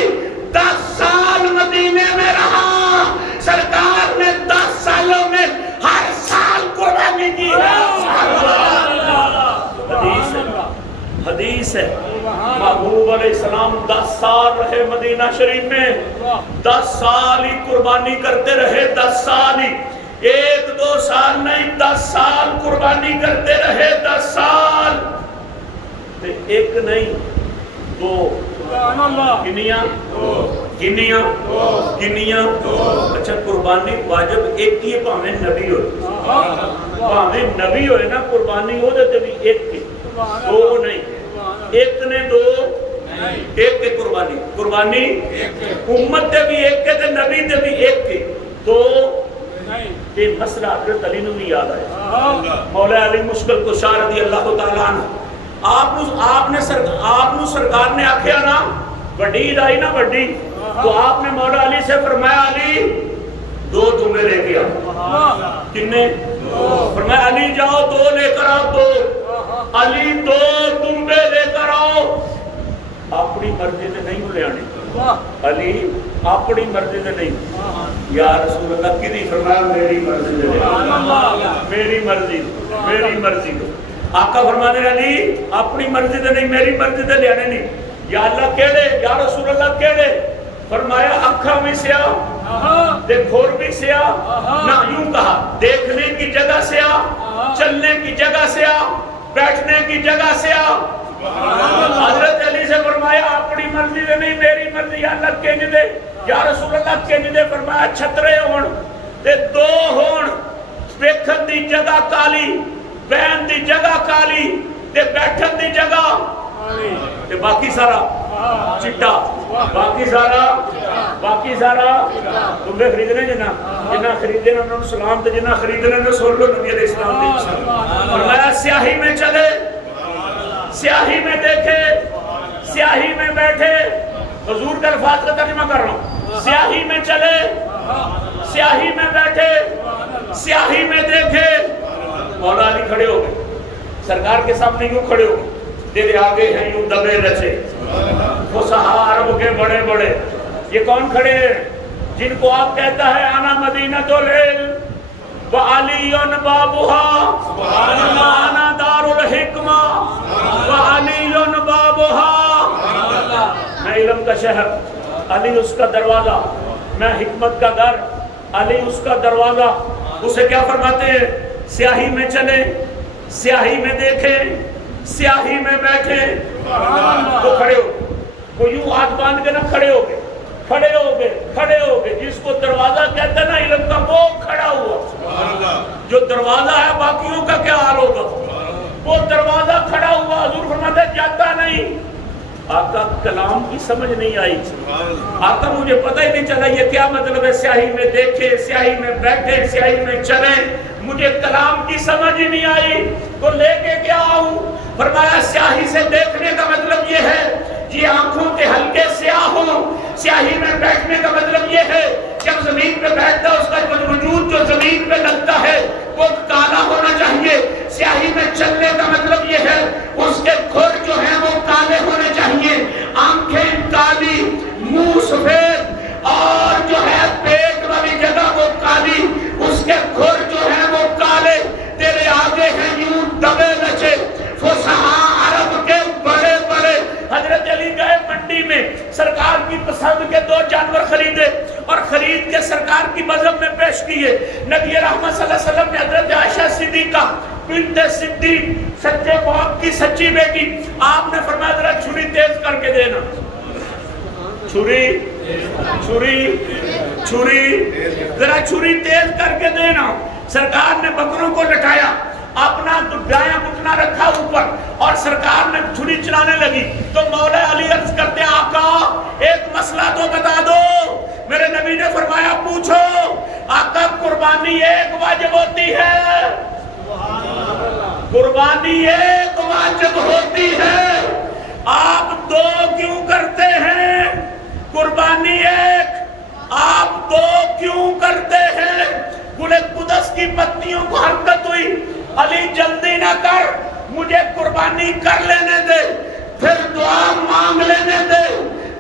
10 سال مدینے میں رہا، سرکار نے 10 سالوں میں ہر سال قربانی کی ہے۔ حدیث ہے، حدیث ہے، محبوب علیہ السلام 10 سال رہے مدینہ شریف میں، 10 سال ہی قربانی کرتے رہے، 10 سال ہی، 1-2 سال نہیں، 10 سال قربانی کرتے رہے، 10 سال، ایک نہیں 2، کنیاں کنیاں کنیاں۔ اچھا قربانی واجب ایک ہی ہے، پاویں نبی ہوئے، پاویں نبی ہوئے نا، قربانی ہو دیتے بھی ایک کی، 2 نہیں، ایک نے 2 ایک کے قربانی، قربانی امت دے بھی ایک کے تے نبی دے بھی ایک کے، 2 یہ مسئلہ حضرت علی نے بھی یاد آیا، مولا علی مشکل کشا رضی اللہ تعالیٰ عنہ، آپ نے سرکار نے آکھیا نا بڑی عید آئی نا بڑی، تو آپ نے مولا علی سے فرمایا علی 2 تمہیں لے کے آؤ، کنے؟ فرمایا علی جاؤ 2 لے کر آؤ، 2 علی 2 تم پہ لے کر آؤ، اپنی مرضی سے نہیں لے آنے، علی اپنی مرضی سے نہیں، یا رسول اللہ کی نہیں، فرمایا میری مرضی سے لے آنے، میری مرضی، میری مرضی کو۔ آقا فرمانے علی اپنی مرضی سے نہیں، میری مرضی سے لے آنے نہیں۔ یا اللہ کیڑے؟ یا رسول اللہ کیڑے؟ فرمایا اکھا بھی سیاہ، دیکھور بھی سیاہ، نہ یوں کہا دیکھنے کی جگہ سیاہ، چلنے کی جگہ سیاہ، بیٹھنے کی جگہ سیاہ۔ حضرت علی سے فرمایا اپنی مرضی سے نہیں، میری مرضی۔ یا اللہ کنج دے؟ یا رسول اللہ کنج دے؟ فرمایا چھترے ہون تے 2 ہون، بیٹھن دی جگہ کالی، بہن دی جگہ کالی، تے بیٹھن دی جگہ تے باقی سارا چٹا، باقی سارا تمہیں خریدنے جنہ خریدنے انہوں نے سلام تے جنہ خریدنے نے سن لو نبی علیہ السلام دے۔ فرمایا سیاہی میں چلے، سیاہی میں دیکھے، سیاہی میں بیٹھے، حضور کا الفاظ کا ترجمہ کر رہا ہوں، سیاہی میں چلے، سیاہی میں بیٹھے، سیاہی میں دیکھے۔ مولا علی کھڑے ہو گئے، سرکار کے سامنے یوں کھڑے ہو گئے، تیرے آگے ہیں یوں دبے رچے فصحاء عرب کے بڑے بڑے۔ یہ کون کھڑے ہیں؟ جن کو آپ کہتا ہے انا مدینۃ العلم وعلی بابها، انا دار الحکمہ وعلی بابها۔ میں علم کا شہر، علی اس کا دروازہ، میں حکمت کا در، علی اس کا دروازہ۔ اسے کیا فرماتے ہیں؟ سیاہی میں چلے، سیاہی میں دیکھے، سیاہی میں بیٹھے۔ تو کھڑے ہو، وہ یوں ہاتھ باندھ کے نہ کھڑے ہو گئے، کھڑے ہو گئے، کھڑے ہو گئے۔ جس کو دروازہ کہتا ہے نا علم کا، وہ کھڑا ہوا۔ جو دروازہ ہے باقیوں کا کیا حال ہوگا؟ وہ دروازہ کھڑا ہوا، حضور فرماتے جاتا نہیں۔ آقا کلام کی سمجھ نہیں آئی. آقا مجھے پتہ ہی نہیں چلا یہ کیا مطلب ہے سیاہی میں دیکھے، سیاہی میں بیٹھے، سیاہی میں چلیں. مجھے کلام کی سمجھ ہی نہیں آئی تو لے کے کیا آؤں؟ فرمایا سیاہی سے دیکھنے کا مطلب یہ ہے یہ آنکھوں کے ہلکے سیاہ ہوں. سیاہی میں بیٹھنے کا مطلب یہ ہے جب زمین پہ بیٹھتا ہے اس کا وجود جو زمین پہ لگتا ہے وہ کالا ہونا چاہیے. سیاہی میں چلنے کا مطلب یہ ہے اس کے کھر جو ہیں وہ کالے ہونے چاہیے. آنکھیں کالی، منہ سفید اور جو ہے پیٹ والی جگہ وہ کالی، اس کے کھر جو ہیں وہ کالے. تیرے آگے ہیں یوں دبے نچے فصحاء عرب کے بڑے بڑے. حضرت علی گئے منڈی میں سرکار کی پسند کے 2 جانور خریدے اور خرید کے سرکار کی مذہب میں پیش کیے. نبی رحمت صلی اللہ علیہ وسلم نے حضرت عائشہ صدیقہ بنت صدیق سچے باپ کی سچی بیٹی، آپ نے فرمایا ذرا چھری تیز کر کے دینا. چھری ذرا چھری تیز کر کے دینا. سرکار نے بکروں کو لٹایا، اپنا دایاں گھٹنا رکھا اوپر اور سرکار نے چھری چلانے لگی تو مولا علی عرض کرتے آقا ایک مسئلہ تو بتا دو. میرے نبی نے فرمایا پوچھو. آقا قربانی ایک واجب ہوتی ہے، قربانی ایک واجب ہوتی ہے، آپ 2 کیوں کرتے ہیں؟ قربانی ایک، آپ 2 کیوں کرتے ہیں؟ گلے قدس کی پتیوں کو حرکت ہوئی. علی جلدی نہ کر، مجھے قربانی کر لینے دے، پھر دعا مانگ لینے دے،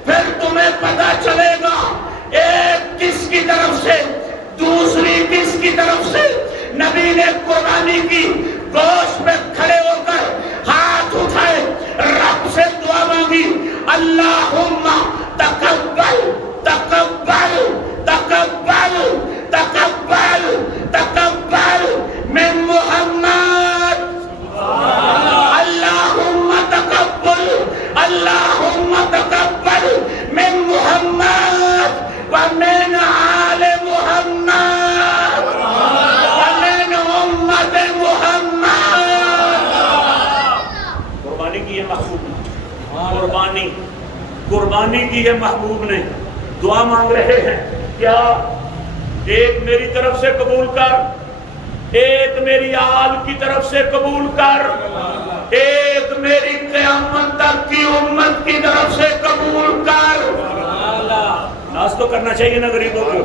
پھر تمہیں پتہ چلے گا ایک کس کی طرف سے دوسری کس کی طرف سے. نبی نے قربانی کی، گوشت پہ کھڑے ہو کر ہاتھ اٹھائے، رب سے دعا مانگی اللہم تقبل تقبل تقبل تقبل تقبل من محمد. اللہم تقبل اللہم تقبل من محمد ومن آل محمد ومن امت محمد. قربانی کی ہے محبوب نے، قربانی کی ہے محبوب نے. دعا مانگ رہے ہیں کیا؟ ایک میری طرف سے قبول کر، ایک میری آل کی طرف سے قبول کر، ایک میری قیامت تک کی امت کی طرف سے قبول کر. ناز تو کرنا چاہیے نا غریبوں کو.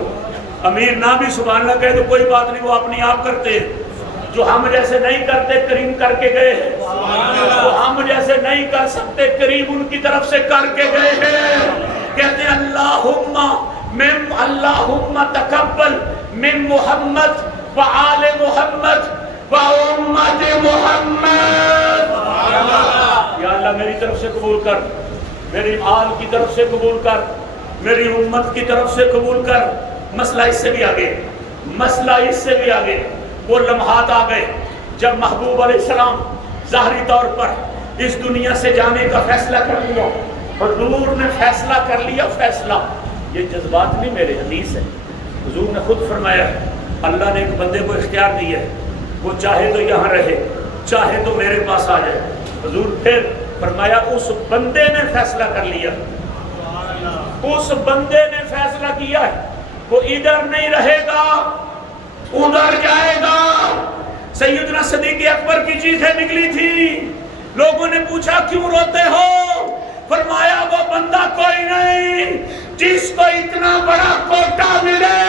امیر نہ بھی سبحان اللہ کہے تو کوئی بات نہیں، وہ اپنی آپ کرتے ہیں. جو ہم جیسے نہیں کرتے کریم کر کے گئے ہیں، وہ ہم جیسے نہیں کر سکتے کریم ان کی طرف سے کر کے گئے ہیں. کہتے ہیں اللہم تقبل من محمد وآل محمد وامت محمد. یا اللہ میری طرف سے قبول کر، میری آل کی طرف سے قبول کر، میری امت کی طرف سے قبول کر. مسئلہ اس سے بھی آگے، مسئلہ اس سے بھی آگے. وہ لمحات آ گئے جب محبوب علیہ السلام ظاہری طور پر اس دنیا سے جانے کا فیصلہ کر لیا. حضور نے فیصلہ کر لیا. فیصلہ یہ جذبات نہیں میرے، حدیث ہے. حضور نے خود فرمایا اللہ نے ایک بندے کو اختیار دیا ہے، وہ چاہے تو یہاں رہے، چاہے تو میرے پاس آ جائے. حضور پھر فرمایا اس بندے نے فیصلہ کر لیا، اس بندے نے فیصلہ کیا ہے وہ ادھر نہیں رہے گا، ادھر جائے گا. سیدنا صدیق اکبر کی چیخیں نکلی تھی. لوگوں نے پوچھا کیوں روتے ہو؟ فرمایا وہ بندہ کوئی نہیں جس کو اتنا بڑا کوٹا ملے.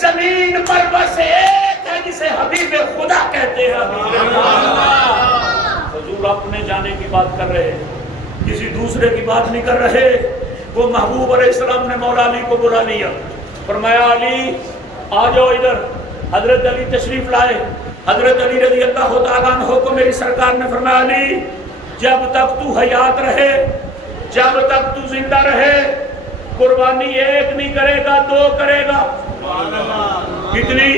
زمین پر بس ایک ہے جسے حبیب خدا کہتے ہیں. حضور اپنے جانے کی بات کر رہے، کسی دوسرے کی بات نہیں کر رہے. وہ محبوب علیہ السلام نے مولا علی کو بلا لیا. فرمایا علی آ جاؤ ادھر. حضرت علی تشریف لائے. حضرت علی رضی اللہ تعالیٰ عنہ کو میری سرکار نے فرمایا علی جب تک تو حیات رہے، جب تک تو زندہ رہے، قربانی ایک نہیں کرے گا، 2 کرے گا. کتنی؟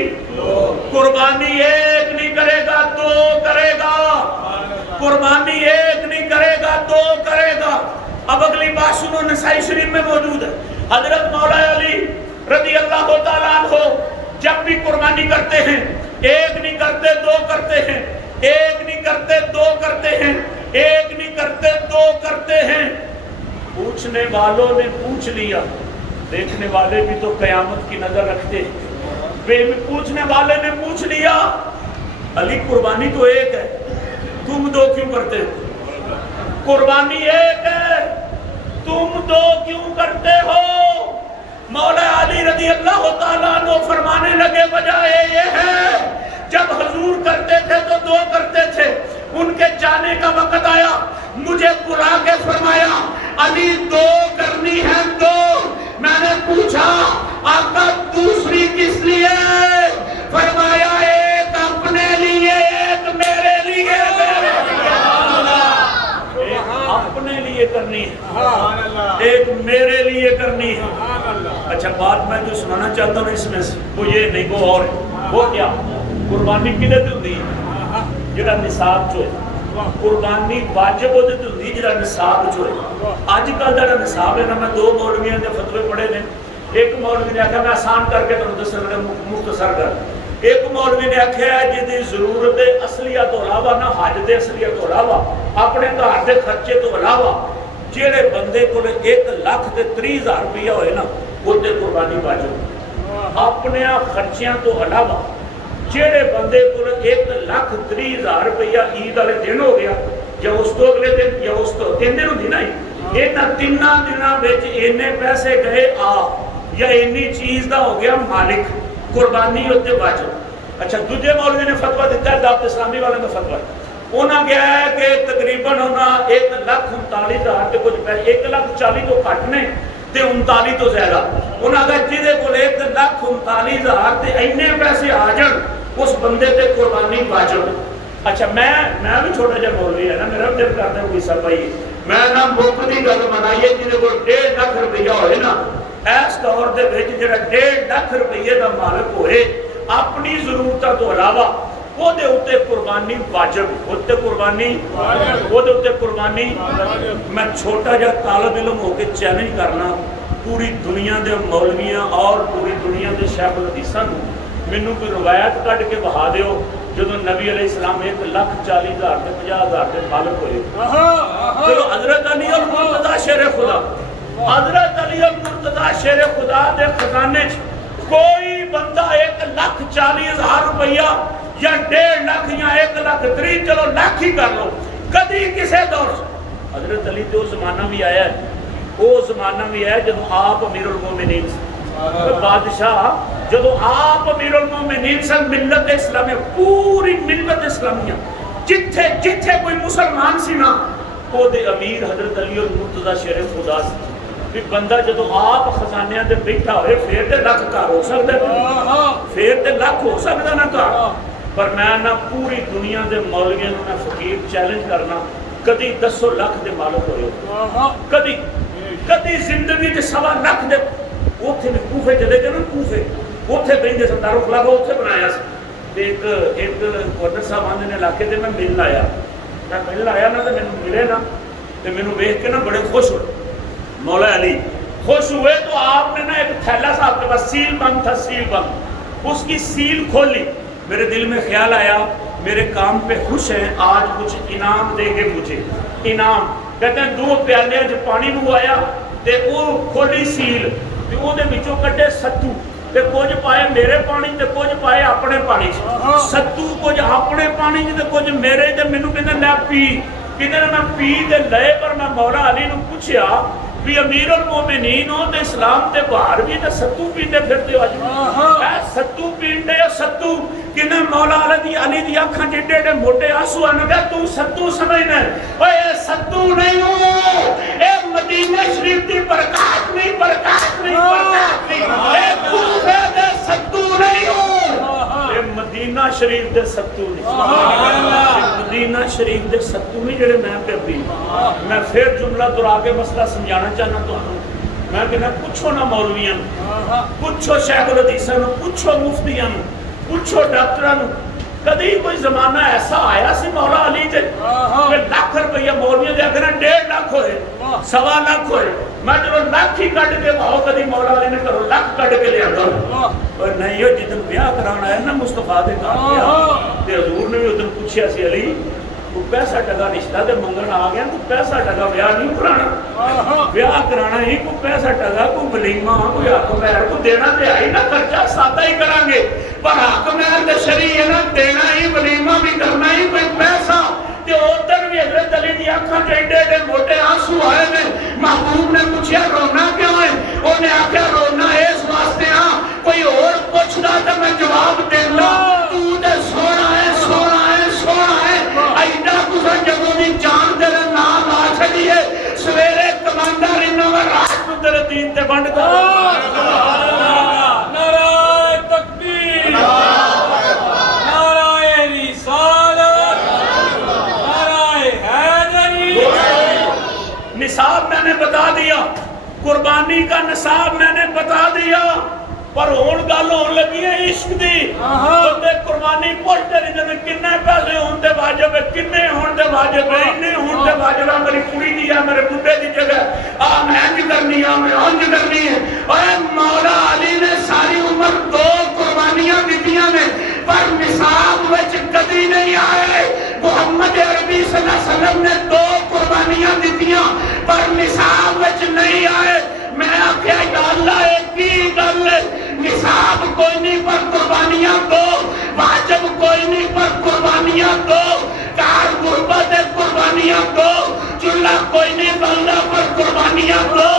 قربانی ایک نہیں کرے گا، 2 کرے گا. قربانی ایک نہیں کرے گا، 2 کرے گا. اب اگلی بات سنو، نسائی شریف میں موجود ہے. حضرت مولا علی رضی اللہ تعالیٰ عنہ جب بھی قربانی کرتے ہیں ایک نہیں کرتے، 2 کرتے ہیں. ایک نہیں کرتے، 2 کرتے ہیں. ایک نہیں کرتے، 2 کرتے ہیں. پوچھنے والوں نے پوچھ لیا، دیکھنے والے بھی تو قیامت کی نظر رکھتے، پوچھنے والے نے پوچھ لیا علی قربانی تو ایک ہے، تم دو کیوں کرتے ہو؟ قربانی ایک ہے، تم دو کیوں کرتے ہو؟ مولا علی رضی اللہ تعالیٰ عنہ فرمانے لگے وجہ یہ ہے جب حضور کرتے تھے تو دو کرتے تھے، ان کے جانے کا وقت آیا، مجھے بلا کے فرمایا علی دو کرنی ہے دو۔ میں نے پوچھا آقا دوسری کس لیے؟ فرمایا ایک اپنے لیے ایک میرے لیے، ایک اپنے لیے کرنی ہے ایک میرے لیے کرنی ہے۔ اچھا بات میں جو سنانا چاہتا ہوں اس میں سے وہ یہ نہیں، وہ اور ہے، وہ کیا؟ قربانی کدے تے ہوندی ہے؟ جڑا نصاب چ ہے۔ قربانی واجب ہوتی ہوندی جڑا نصاب چ ہے۔ اج کل دا نصاب ہے نا، میں دو مولویاں دے فتوے پڑھے نے، ایک مولوی نے آکھیا میں آسان کر کے تانوں دسنا مختصر کر، ایک مولوی نے آکھیا جدی ضرورت اصلیہ تو علاوہ نہ حج دے اصلیہ تو علاوہ اپنے گھر دے خرچے تو علاوہ جڑے بندے کو 1,30,000 روپیہ ہوئے نا وہ تے قربانی واجب، اپنے خرچیاں تو علاوہ جڑے بندے کو 1,30,000 روپیہ عید والے دن ہو گیا یا اس تو اگلے دن یا اس تو 3 دن ہوندی نا، انہاں 3 دناں وچ اینے پیسے گئے آ یا اینی چیز دا ہو گیا مالک، قربانی ہوتے واجب۔ اچھا دوسرے مولوی نے فتویٰ دیتا ہے، دعوت اسلامی والے کا فتویٰ، انہاں کیا ہے کہ تقریباً انہاں 1,39,000 تے کچھ پیسے 1,40,000 تو گھٹ نے تے 39 تو زیادہ، انہاں کہا جہدے کول 1,39,000 تے اینے پیسے آ جان اس بندے تے قربانی واجب۔ اچھا میں بھی چھوٹا جا مولوی ہے نا، میرا بھی دل کرتا ہے حصہ پائیے، میں نہ مفتی گل منائیے جہدے کول 1.5 لاکھ روپیہ ہوئے نا، اس دور دے وچ جڑا 1.5 لاکھ روپیے دا مالک ہوئے اپنی ضرورتاں تو علاوہ وہ دے اتے قربانی واجب، اتے قربانی وہ دے اتے قربانی۔ میں چھوٹا جا طالب علم ہو کے چیلنج کرنا پوری دنیا دے مولویاں اور پوری دنیا دے شیخ الحدیثاں نوں، مینوں کوئی روایت کڈ کے بہا دیو جدوں نبی علیہ السلام 1,40,000 تے 50,000 دے مالک ہوئے۔ چلو حضرت علی المرتضیٰ شیر خدا، حضرت علی المرتضیٰ شیر خدا دے خزانے کوئی بندہ 1,40,000 روپیہ یا 1.5 لاکھ یا 1,30,000 چلو لاکھ ہی کر لو، کدی کسے دور سے حضرت علی تو زمانہ بھی آیا ہے، وہ زمانہ بھی ہے جدو آپ امیر المومنین بادشاہ، جدو آپ امیر المومنین سن، ملت اسلامیہ پوری ملت اسلامیہ جتھے جتھے کوئی مسلمان سی نا وہ دے امیر حضرت علی المرتضیٰ شیر خدا سی۔ بھی بندہ جدو آپ خزانیاں دے بیٹھا ہوئے پھر تے لکھ کار ہو سکتا ہے، پھر تے لکھ ہو سکتا نہ کار، پر میں نہ پوری دنیا دے مولویاں نہ فقیر چیلنج کرنا کدی 10 لاکھ دے مالک ہوئے ہو، کدی زندگی دے 1.25 لاکھ دے اوتھے بھی کوفے چلے گئے نا، کوفے اوتھے بہندے سن، دارالخلافہ اوتھے بنایا سی۔ ایک گورنر صاحب آندے نے علاقے دے میں ملن آیا نا تے مینوں ملے نا تے مینوں ویکھ کے نا بڑے خوش ہوئے، مولا علی خوش ہوئے تو آپ نے نا ایک تھیلا صاحب کے پاس سیل بند تھا، سیل بند، اس کی سیل کھولی، میرے دل میں خیال آیا میرے کام پہ خوش ہیں، آج کچھ انعام دے گے مجھے، انعام کہتے ہیں 2 پیالے جو پانی منگوایا تے وہ کھولی سیل تے وہ دے وچوں کڈے ستو تے کچھ پائے میرے پانی تے کچھ پائے اپنے پانی چ، ستو کچھ اپنے پانی چ تے کچھ میرے تے مینوں کہندے لے پی، کدھر میں پی تے لے، پر میں مولا علی نو پوچھیا بھی امیر المومنین ہو تے اسلام تے باہر بھی تے ستو پیندے پھرتے ہو، اے ستو پیندے ہو ستو، کنے مولا علی دی اکھاں جڈے جڈے موٹے آنسو آنے گا تو ستو سمجھنا ہے، اے ستو نہیں ہو، اے مدینہ شریف دی برکات نہیں، برکات نہیں، برکات نہیں، اے کوفے دے ستو نہیں ہو، اے مدینہ شریف دے ستو نہیں، مدینہ شریف دے ستو نہیں جڑے میں پہ بھی۔ میں پھر جملہ دورا کے مسئلہ سمجھانا چاہنا تو میں کہنا پوچھو نا مولویاں، پوچھو شیخ الحدیثاں، پوچھو مفتیاں، پوچھو ڈاکٹراں، کدی کوئی زمانہ ایسا آیا سی مولا علی تے کہ لاکھ روپیہ مولویاں دے اگر 1.5 لاکھ ہوئے، 1.25 لاکھ ہوئے، میں چلو لاکھ ہی کٹ کے بہو کدی مولا علی نے کرو لاکھ کٹ کے لے آتا، اور نہیں ہو جدن بیاہ کرانا ہے نا مصطفیٰ دے کام تے حضور نے بھی ادھر پوچھیا سی علی کوئی پیسہ ٹکا رشتہ تے منگن آ گیا، کوئی پیسہ ٹکا بیاہ نہیں کرانا، بیاہ کرانا ہی کوئی پیسہ ٹکا، کوئی ولیمہ، کوئی حق مہر کو دینا تے آئی نا، خرچہ سادہ ہی کریں گے، پر حق مہر تے شرعی ہے نا، دینا ہی، ولیمہ بھی کرنا ہی، کوئی پیسہ تے ادھر بھی حضرت علی دی آنکھاں تے ایڈے ایڈے موٹے آنسو آئے نے۔ محبوب نے پوچھا رونا کیوں ہے؟ انہیں آخیا رونا اس واسطے ہاں کوئی اور پوچھدا تے میں جواب دینا، تو تے سونا ہے سونا ہے سونا ہے، ایڈا کسا جدوں دی جان تیرے نام آ چھڑیے، سویرے کماندار انہاں رات نوں تیرے دین تے ونڈ کر۔ نعرہ تکبیر، نعرہ رسالت، نعرہ حیدری۔ نصاب میں نے بتا دیا، قربانی کا نصاب میں نے بتا دیا، پر ہون گل ہون لگی ہے عشق دی۔ بندے قربانی پوچھتے رہتے ہیں کنے پیسے ہون دے واجب ہے، کنے ہون دے واجب ہے، انے ہون دے واجب ہے، میری کڑی دی ہے، میرے بڈھے دی جگہ میں انج کرنی ہے، میں انج کرنی ہے۔ اے مولا علی نے ساری عمر 2 قربانیاں دتیاں نے، پر نصاب وچ کدی نہیں آئے۔ محمد عربی صلی اللہ علیہ وسلم نے 2 قربانیاں دتیاں پر نصاب وچ نہیں آئے۔ میں آخیا یا اللہ ایک ہی گل ہے، نصاب کوئی نہیں پر قربانیاں دو، واجب کوئی نہیں پر قربانیاں دو، کار غربت قربانیاں دو، چولہا کوئی نہیں بلدا پر قربانیاں دو،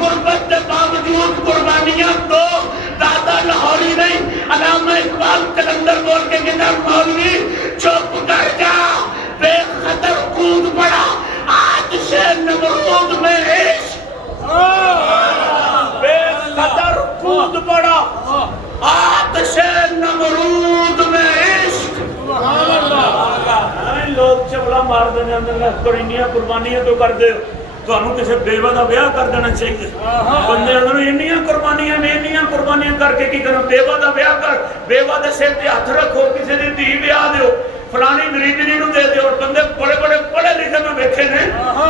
غربت کے باوجود قربانیاں دو۔ دادا لاہوری نہیں، علامہ اقبال کلندر بول کے کہتا مولوی چپ کر جا، بے خطر کود پڑا آتش نمرود میں عشق، بے خطر کود پڑا آتش نمرود میں عشق۔ لوگ چبلا مار دینے اندر کرینیاں قربانیاں تو کر دے، تو انہوں کسے بیوہ دا بیاہ کر دینا چاہیے۔ بندے اندر انیاں قربانیاں میں انیاں قربانیاں کر کے کی کرنا، بیوہ دا بیاہ کر، بیوہ دے سر تے ہاتھ رکھو، کسے دی دھی بیاہ دیو، فلانی غریبی نو دے دے۔ اور بندے بڑے بڑے پڑھے لکھے میں بیٹھے نے،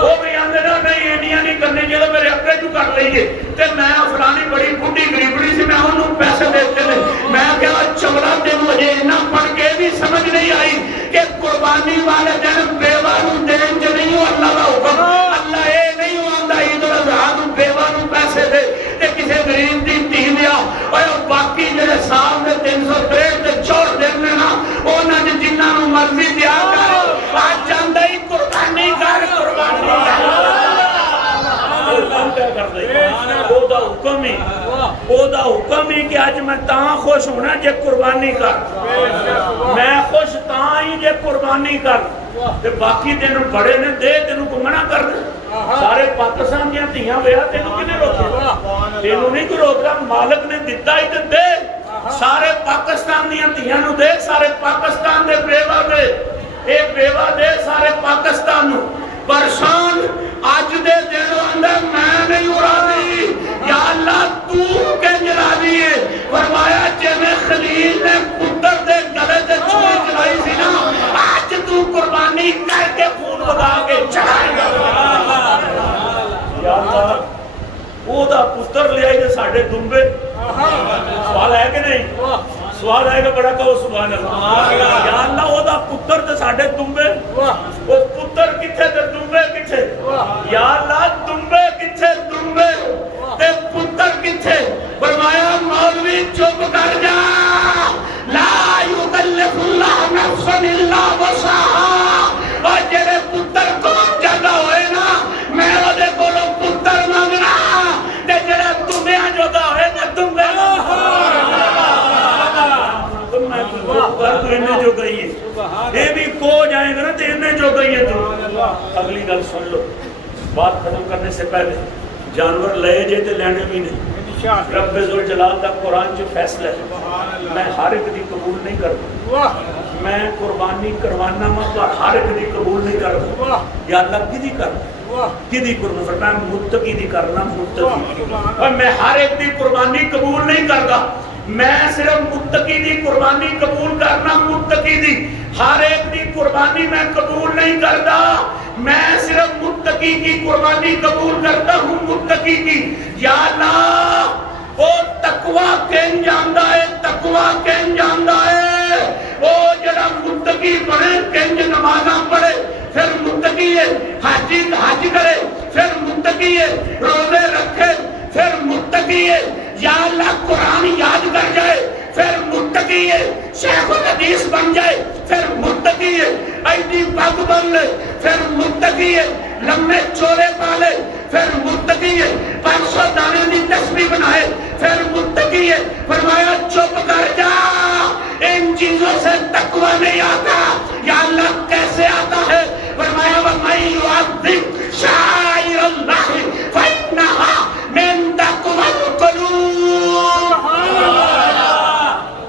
وہ بھی آندے نا نہیں انیاں نہیں کرنی چاہیے، میرے اپنے جو کر لئیے تے میں فلانی بڑی بھوٹی غریبڑی سے میں انہوں پیسے دیتے ہیں۔ میں کہا چبلا تے مجھے اتنا پڑھ کے بھی سمجھ نہیں آئی کہ قربانی والے دن بیوہ نو دین جو نہیں ہو اللہ کا حکم، اللہ اے نہیں ہو آندہ عید الاضحیٰ نو بیوہ نو پیسے دے تے کسے غریب دی دھی دیا، اور باقی جڑے سال دے 363 تے 4 دن نے نا اونا جے جنہاں نو مرضی دیا کر، آج جاندہ ہی قربانی کر، قربانی او دا حکم ہی، او دا حکم ہی کہ آج میں تاں خوش ہونا جے قربانی کر، میں خوش تاں ہی جے قربانی کر، تے باقی تینوں بڑے نے دے تینوں کو منع کر دے۔ سارے پاکستان دیا دھیاں ویا تینوں کنے روکے، تینوں نہیں کو روکا، مالک نے دیتا ہی تے دے، سارے پاکستان دیا دھیاں نو دے، سارے پاکستان دے بیوہ دے، اے بیوہ دے سارے پاکستان نو۔ پرشان آج دے دلوں اندر میں نہیں اڑا دی، یا اللہ تو کنج راضی ہے۔ فرمایا جنہیں خلیل نے پتر دے گلے دے چھوڑ چلائی سی نا، آج تو قربانی کر کے خون بدا کے چڑھائے گا۔ یا اللہ وہ دا پتر لے آئی دے ساڑھے دنبے، سوال ہے کہ نہیں؟ سوال آئے گا بڑا کہو سبحان اللہ۔ یا اللہ وہ دا پتر تے ساڑھے دنبے، وہ پتر کتھے تے دنبے کتھے، یا اللہ دنبے کتھے دنبے تے پتر کتھے۔ فرمایا مولوی چپ کر جا، لا یکلف اللہ نفسا الا وسعہا، اور جڑے پتر کون جگہ ہوئے نا میں وہ دے کولو پتر مانگنا، تے جڑے دنبیاں جگہ ہوئے نا دنبے تو انہیں جو گئی ہے، یہ بھی کو جائیں گا نا تو انہیں جو گئی ہے۔ تو اگلی گل سن لو، بات ختم کرنے سے پہلے جانور لئے جے تے لینے بھی نہیں۔ رب ذوالجلال کا قرآن جو فیصلہ ہے، میں ہر ایک دی قبول نہیں کرتا، میں قربانی کروانا ماں پر ہر ایک دی قبول نہیں کرتا۔ یا اللہ کی دی کرنا، کی دی کرنا، فرمایا متقی دی کرنا، متقی، اور میں ہر ایک دی قربانی قبول نہیں کرتا، میں صرف متقی دی قربانی قبول کرنا، متقی دی ہر ایک دی قربانی میں قبول نہیں کرتا، میں صرف متقی کی قربانی قبول کرتا ہوں، متقی کی۔ یا اللہ وہ تقوی کہیں جاندہ ہے، تقوی کہیں جاندہ ہے، وہ جڑا متقی بنے کنج نمازاں پڑھے پھر متقی ہے، حج کرے پھر متقی ہے، روزے رکھے پھر متقی ہے، یا اللہ قرآن یاد کر جائے پھر متقی ہے، شیخ الحدیث بن جائے پھر متقی ہے، ایڈی پگ بن لے پھر متقی ہے، لمبے چولے پالے پھر متقی ہے، 500 دانے دی تسبیح بنائے پھر متقی ہے۔ فرمایا چپ کر جا، ان چیزوں سے تقوی نہیں آتا۔ یا اللہ کیسے آتا ہے؟ فرمایا وَمَن يُعَظِّمْ شَعَائِرَ اللَّهِ فَإِنَّهَا مِن تَقْوَى الْقُلُوبِ۔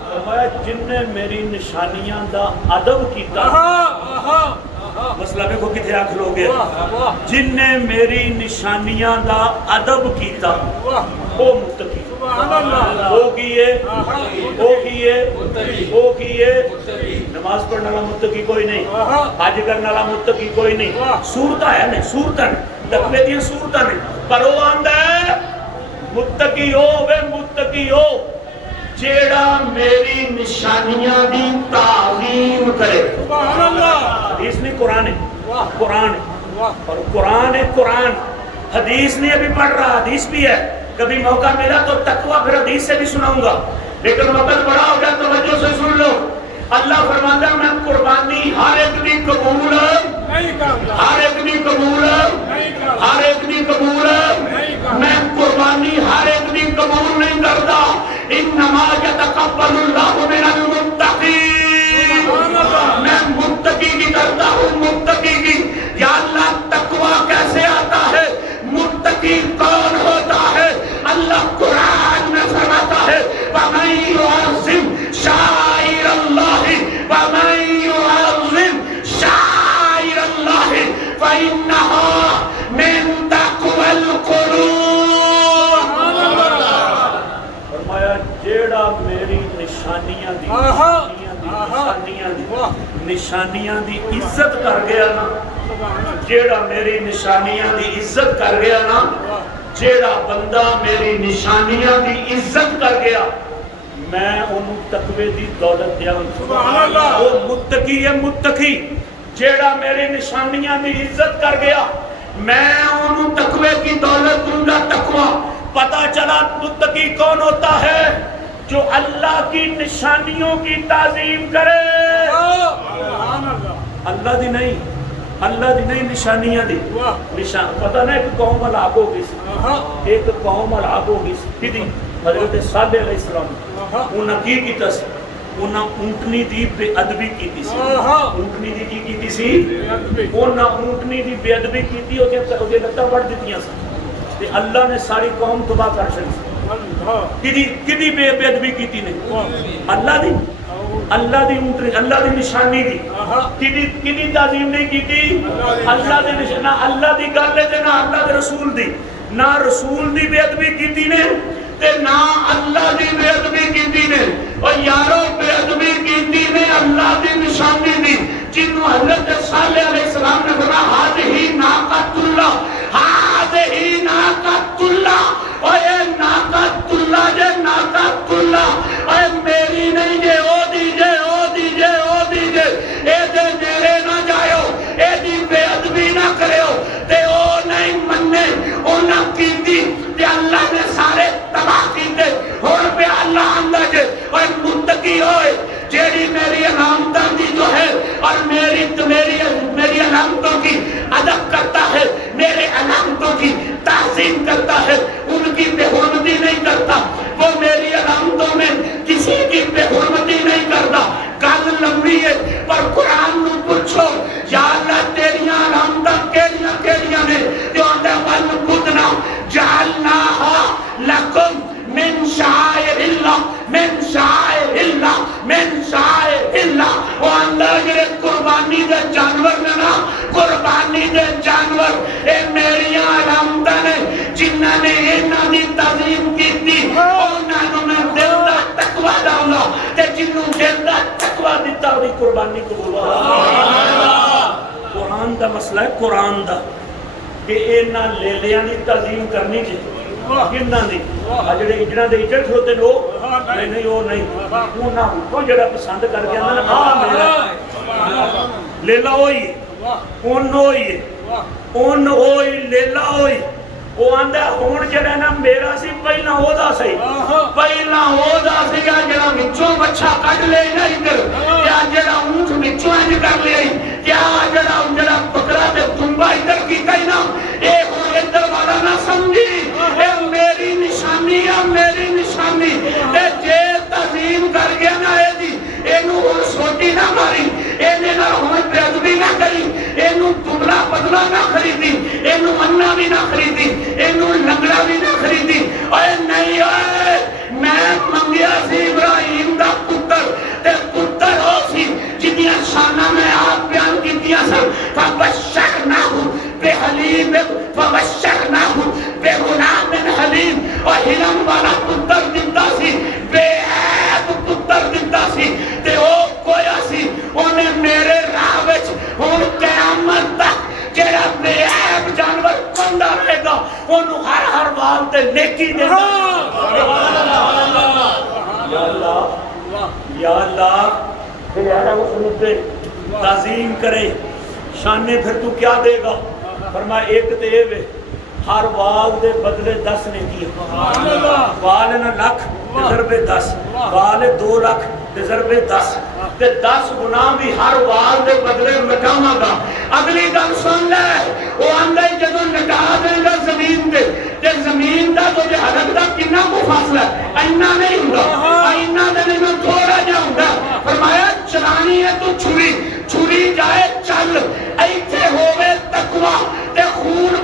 فرمایا جن نے میری نشانیاں دا ادب کیتا، مسئلہ دیکھو کتنے آنکھ لوگ ہیں، جن نے میری نشانیاں دا ادب کیتا وہ متقی، وہ کیے نماز پڑھنے والا متقی کوئی نہیں، حج کرنے والا متقی کوئی نہیں، صورتاں ہے نہیں، صورتاں نہیں، تقوی دیاں صورتاں نہیں، پر وہ آندا ہے متقی ہو وے متقی ہو جیڑا میری نشانیاں دی تعظیم کرے۔ حدیث نہیں قرآن ہے، قرآن ہے، اور قرآن ہے قرآن، حدیث نہیں ابھی پڑھ رہا، حدیث بھی ہے، کبھی موقع ملا تو تقوی پھر حدیث سے بھی سناؤں گا، لیکن وقت بڑا ہو گیا توجہ سے سن لو۔ اللہ فرماتا ہے میں قربانی ہر ایک دی قبول، ہر ایک دی قبول، ہر ایک دی قبول، میں قربانی ہر ایک دی قبول نہیں کرتا۔ انما یتقبل اللہ من المتقین، میں متقی کی کرتا ہوں، متقی کی۔ یا اللہ تقوی کیسے آتا ہے؟ متقی کون ہوتا ہے؟ اللہ قرآن میں فرماتا ہے وَمَن يُعَظِّمْ شَعَائِرَ اللَّهِ وَمَن يُعَظِّمْ شَعَائِرَ اللَّهِ فَإِنَّهَا مِن تَقْوَى الْقُلُوبِ۔ فرمایا جیڑا میری نشانیاں دی عزت کر گیا نا، جیڑا میری نشانیاں دی عزت کر گیا نا، جیڑا بندہ میری نشانیاں دی عزت کر گیا میں انہوں تقوی دی دولت دیا ہوں۔ وہ متقی ہے، متقی جیڑا میری نشانیاں دی عزت کر گیا میں انہوں تقوی کی دولت دوں گا۔ تقوی پتا چلا متقی کون ہوتا ہے؟ جو اللہ کی نشانیوں کی تعظیم کرے، اللہ دی نہیں، اللہ دی نہیں، نشانیاں دی نشان۔ پتہ نہیں ایک قوم ہلاک ہو گئی سی، ایک قوم ہلاک ہو گئی سی، کدی حضرت صالح علیہ السلام، انہاں کی کیتا سی؟ انہاں اونٹنی دی بے ادبی کیتی سی، اونٹنی دی کی کیتی سی؟ انہاں اونٹنی دی بے ادبی کیتی، اوتے لتاں وڈ دتیاں سی تے اللہ نے ساری قوم تباہ کر چھڈی۔ کدی بے ادبی کیتی نہیں؟ اللہ دی، اللہ دی اونٹنی، اللہ دی نشانی دی کدی تعظیم نہیں کیتی؟ اللہ دی نشانی، نہ اللہ دی گل ہے نہ اللہ دے رسول دی، نہ رسول دی بے ادبی کیتی نے تے نہ اللہ دی بے ادبی کیتی نے۔ اور یارو بے ادبی کیتی نے اللہ دی نشانی دی، جنہوں حضرت صالح علیہ السلام نے فرمایا ہذہ ناقۃ اللہ، ہذہ ناقۃ اللہ، اور اے ناقۃ اللہ جے ناقۃ اللہ، اے میری نہیں جے او دیجے او دیجے او دیجے، اے دے میرے نہ جائیو، اے دی بے ادبی نہ کریو تے او نہیں مننے، او نہ کیتی تے اللہ نے سارے تباہ کیتے۔ ہن پہ اللہ اندر جے اور متقی ہوئے جیڑی میری علامتاں دی جو ہے اور میری علامتوں کی ادب کرتا ہے، میرے علامتوں کی تعظیم کرتا ہے، ان کی بے حرمتی نہیں کرتا، وہ میری علامتوں میں کسی کی بے حرمتی نہیں کرتا۔ گل لمبی ہے پر قرآن نو پوچھو یا اللہ تیریاں علامتاں کیڑیاں کیڑیاں نے؟ جو آندا وَالْبُدْنَا جَعَلْنَاهَا لَكُمْ من شعائر اللہ، من شعائر اللہ، من شعائر اللہ۔ وہ اندر جڑے قربانی دے جانور نے نا، قربانی دے جانور اے میریاں علامتاں نے، جنہاں نے انہاں دی تعظیم کیتی انہاں نوں میں دل دا تقوی داں گا تے جنوں دل دا تقوی دتا وہی قربانی قبول ہوگی۔ قرآن دا مسئلہ ہے، قرآن دا کہ انہاں لیلیاں دی تعظیم کرنی چاہیے، ਕਿੰਨਾ ਦੀ ਆ ਜਿਹੜੇ ਇਜੜਾਂ ਦੇ ਇਜੜ ਖਲੋਤੇ ਨੇ ਉਹ ਨਹੀਂ ਉਹ ਨਹੀਂ ਉਹਨਾਂ ਉਹ ਜਿਹੜਾ ਪਸੰਦ ਕਰ ਗਿਆ ਨਾ ਆ ਮੇਰਾ ਲੇਲਾ ਹੋਈ ਉਹਨ ਹੋਈ ਉਹਨ ਹੋਈ ਲੇਲਾ ਹੋਈ ਉਹ ਆਂਦਾ ਹੁਣ ਜਿਹੜਾ ਨਾ ਮੇਰਾ ਸੀ ਪਹਿਲਾਂ ਉਹਦਾ ਸੀ ਪਹਿਲਾਂ ਉਹਦਾ ਸੀਗਾ ਜਿਹੜਾ ਵਿੱਚੋਂ ਬੱਚਾ ਕੱਢ ਲੈ ਨਾ ਇੱਧਰ ਜਾਂ ਜਿਹੜਾ ਊਂਠ ਵਿੱਚੋਂ ਇੰਜ ਕਰ ਲਿਆ ਕਿਆ ਜਿਹੜਾ ਬੱਕਰਾ ਤੇ ਤੁੰਬਾ ਇੱਧਰ ਕੀਤਾ ਹੀ ਨਾ ਇਹ ਹੁਣ ਇੱਧਰ ਵਾਲਾ ਨਾ ਸਮਝੀ ਇਹ ਮੇਰੀ ਨਿਸ਼ਾਨੀ ਆ ਮੇਰੀ ਨਿਸ਼ਾਨੀ ਤੇ ਜੇ ਤਜ਼ੀਮ ਕਰ ਗਿਆ ਨਾ ਇਹਨੂੰ ਹੁਣ ਸੋਟੀ ਨਾ ਮਾਰੀ ਇਹਨੇ ਨਾਲ ਹੁਣ ਬੇਅਦਬੀ ਨਾ ਕਰੀ ਇਹਨੂੰ ਦੁਬਲਾ ਪਤਲਾ ਨਾ ਖਰੀਦੀ ਇਹਨੂੰ ਅੰਨਾ ਵੀ ਨਾ ਖਰੀਦੀ ਇਹਨੂੰ ਲੰਗੜਾ ਵੀ ਨਾ ਖਰੀਦੀ ਓਏ ਨਹੀਂ ਓਏ ਮੈਂ ਮੰਗਿਆ ਸੀ ਇਬਰਾਹੀਮ ਦਾ ਪੁੱਤਰ ਤੇ ਪੁੱਤਰ ਉਹ ਸੀ ਜਿਹਦੀਆਂ ਸ਼ਾਨਾਂ ਮੈਂ ਆਪ ਬਿਆਨ ਕੀਤੀਆਂ ਸਨ ਫਬਸ਼ਰਨਾਹੂ ਬਿਹਲੀਮ ਫਬਸ਼ਰਨਾਹੂ ਬਿਗੁਲਾਮ ਹਲੀਮ ਉਹ ਹਿਲਮ ਵਾਲਾ ਪੁੱਤਰ ਦਿੱਤਾ ਸੀ ਬੇਅਬ ਪੁੱਤਰ ਦਿੱਤਾ ਸੀ ਤੇ ਉਹ ਕੋਇਆ ਸੀ ਉਹਨੇ ਮੇਰੇ ਰਾਹ ਵਿੱਚ ਹੁਣ ਕਿਆਮਤ ਤੱਕ ਜਿਹੜਾ ਬੇਅਬ ਜਾਨਵਰ ਪਾਉਂਦਾ ਰਹੇਗਾ ਉਹਨੂੰ ਹਰ ਵਾਰ ਤੇ ਨੇਕੀ ਦੇਣਾ یا اللہ پھر تعظیم کرے شانے پھر تو کیا دے گا فرمایا ایک تے وے ہر وال دے بدلے 10 نے کیا وال نہ لکھ تے ضربے 10 وال 2 لکھ تے ضربے 10 تے 10 گناہ بھی ہر وال دے بدلے مٹاواں گا اگلی گل سن لے وہ آندا ہے جدوں مٹا دے گا زمین تے تے زمین دا تو جہنم دا کتنا کو فاصلہ ہے اینا نہیں ہوندا اینا دے میں تھوڑا جا ہوندا فرمایا چلانی ہے تو چھری چھری جائے چل ایتھے ہوے تقوی تے خون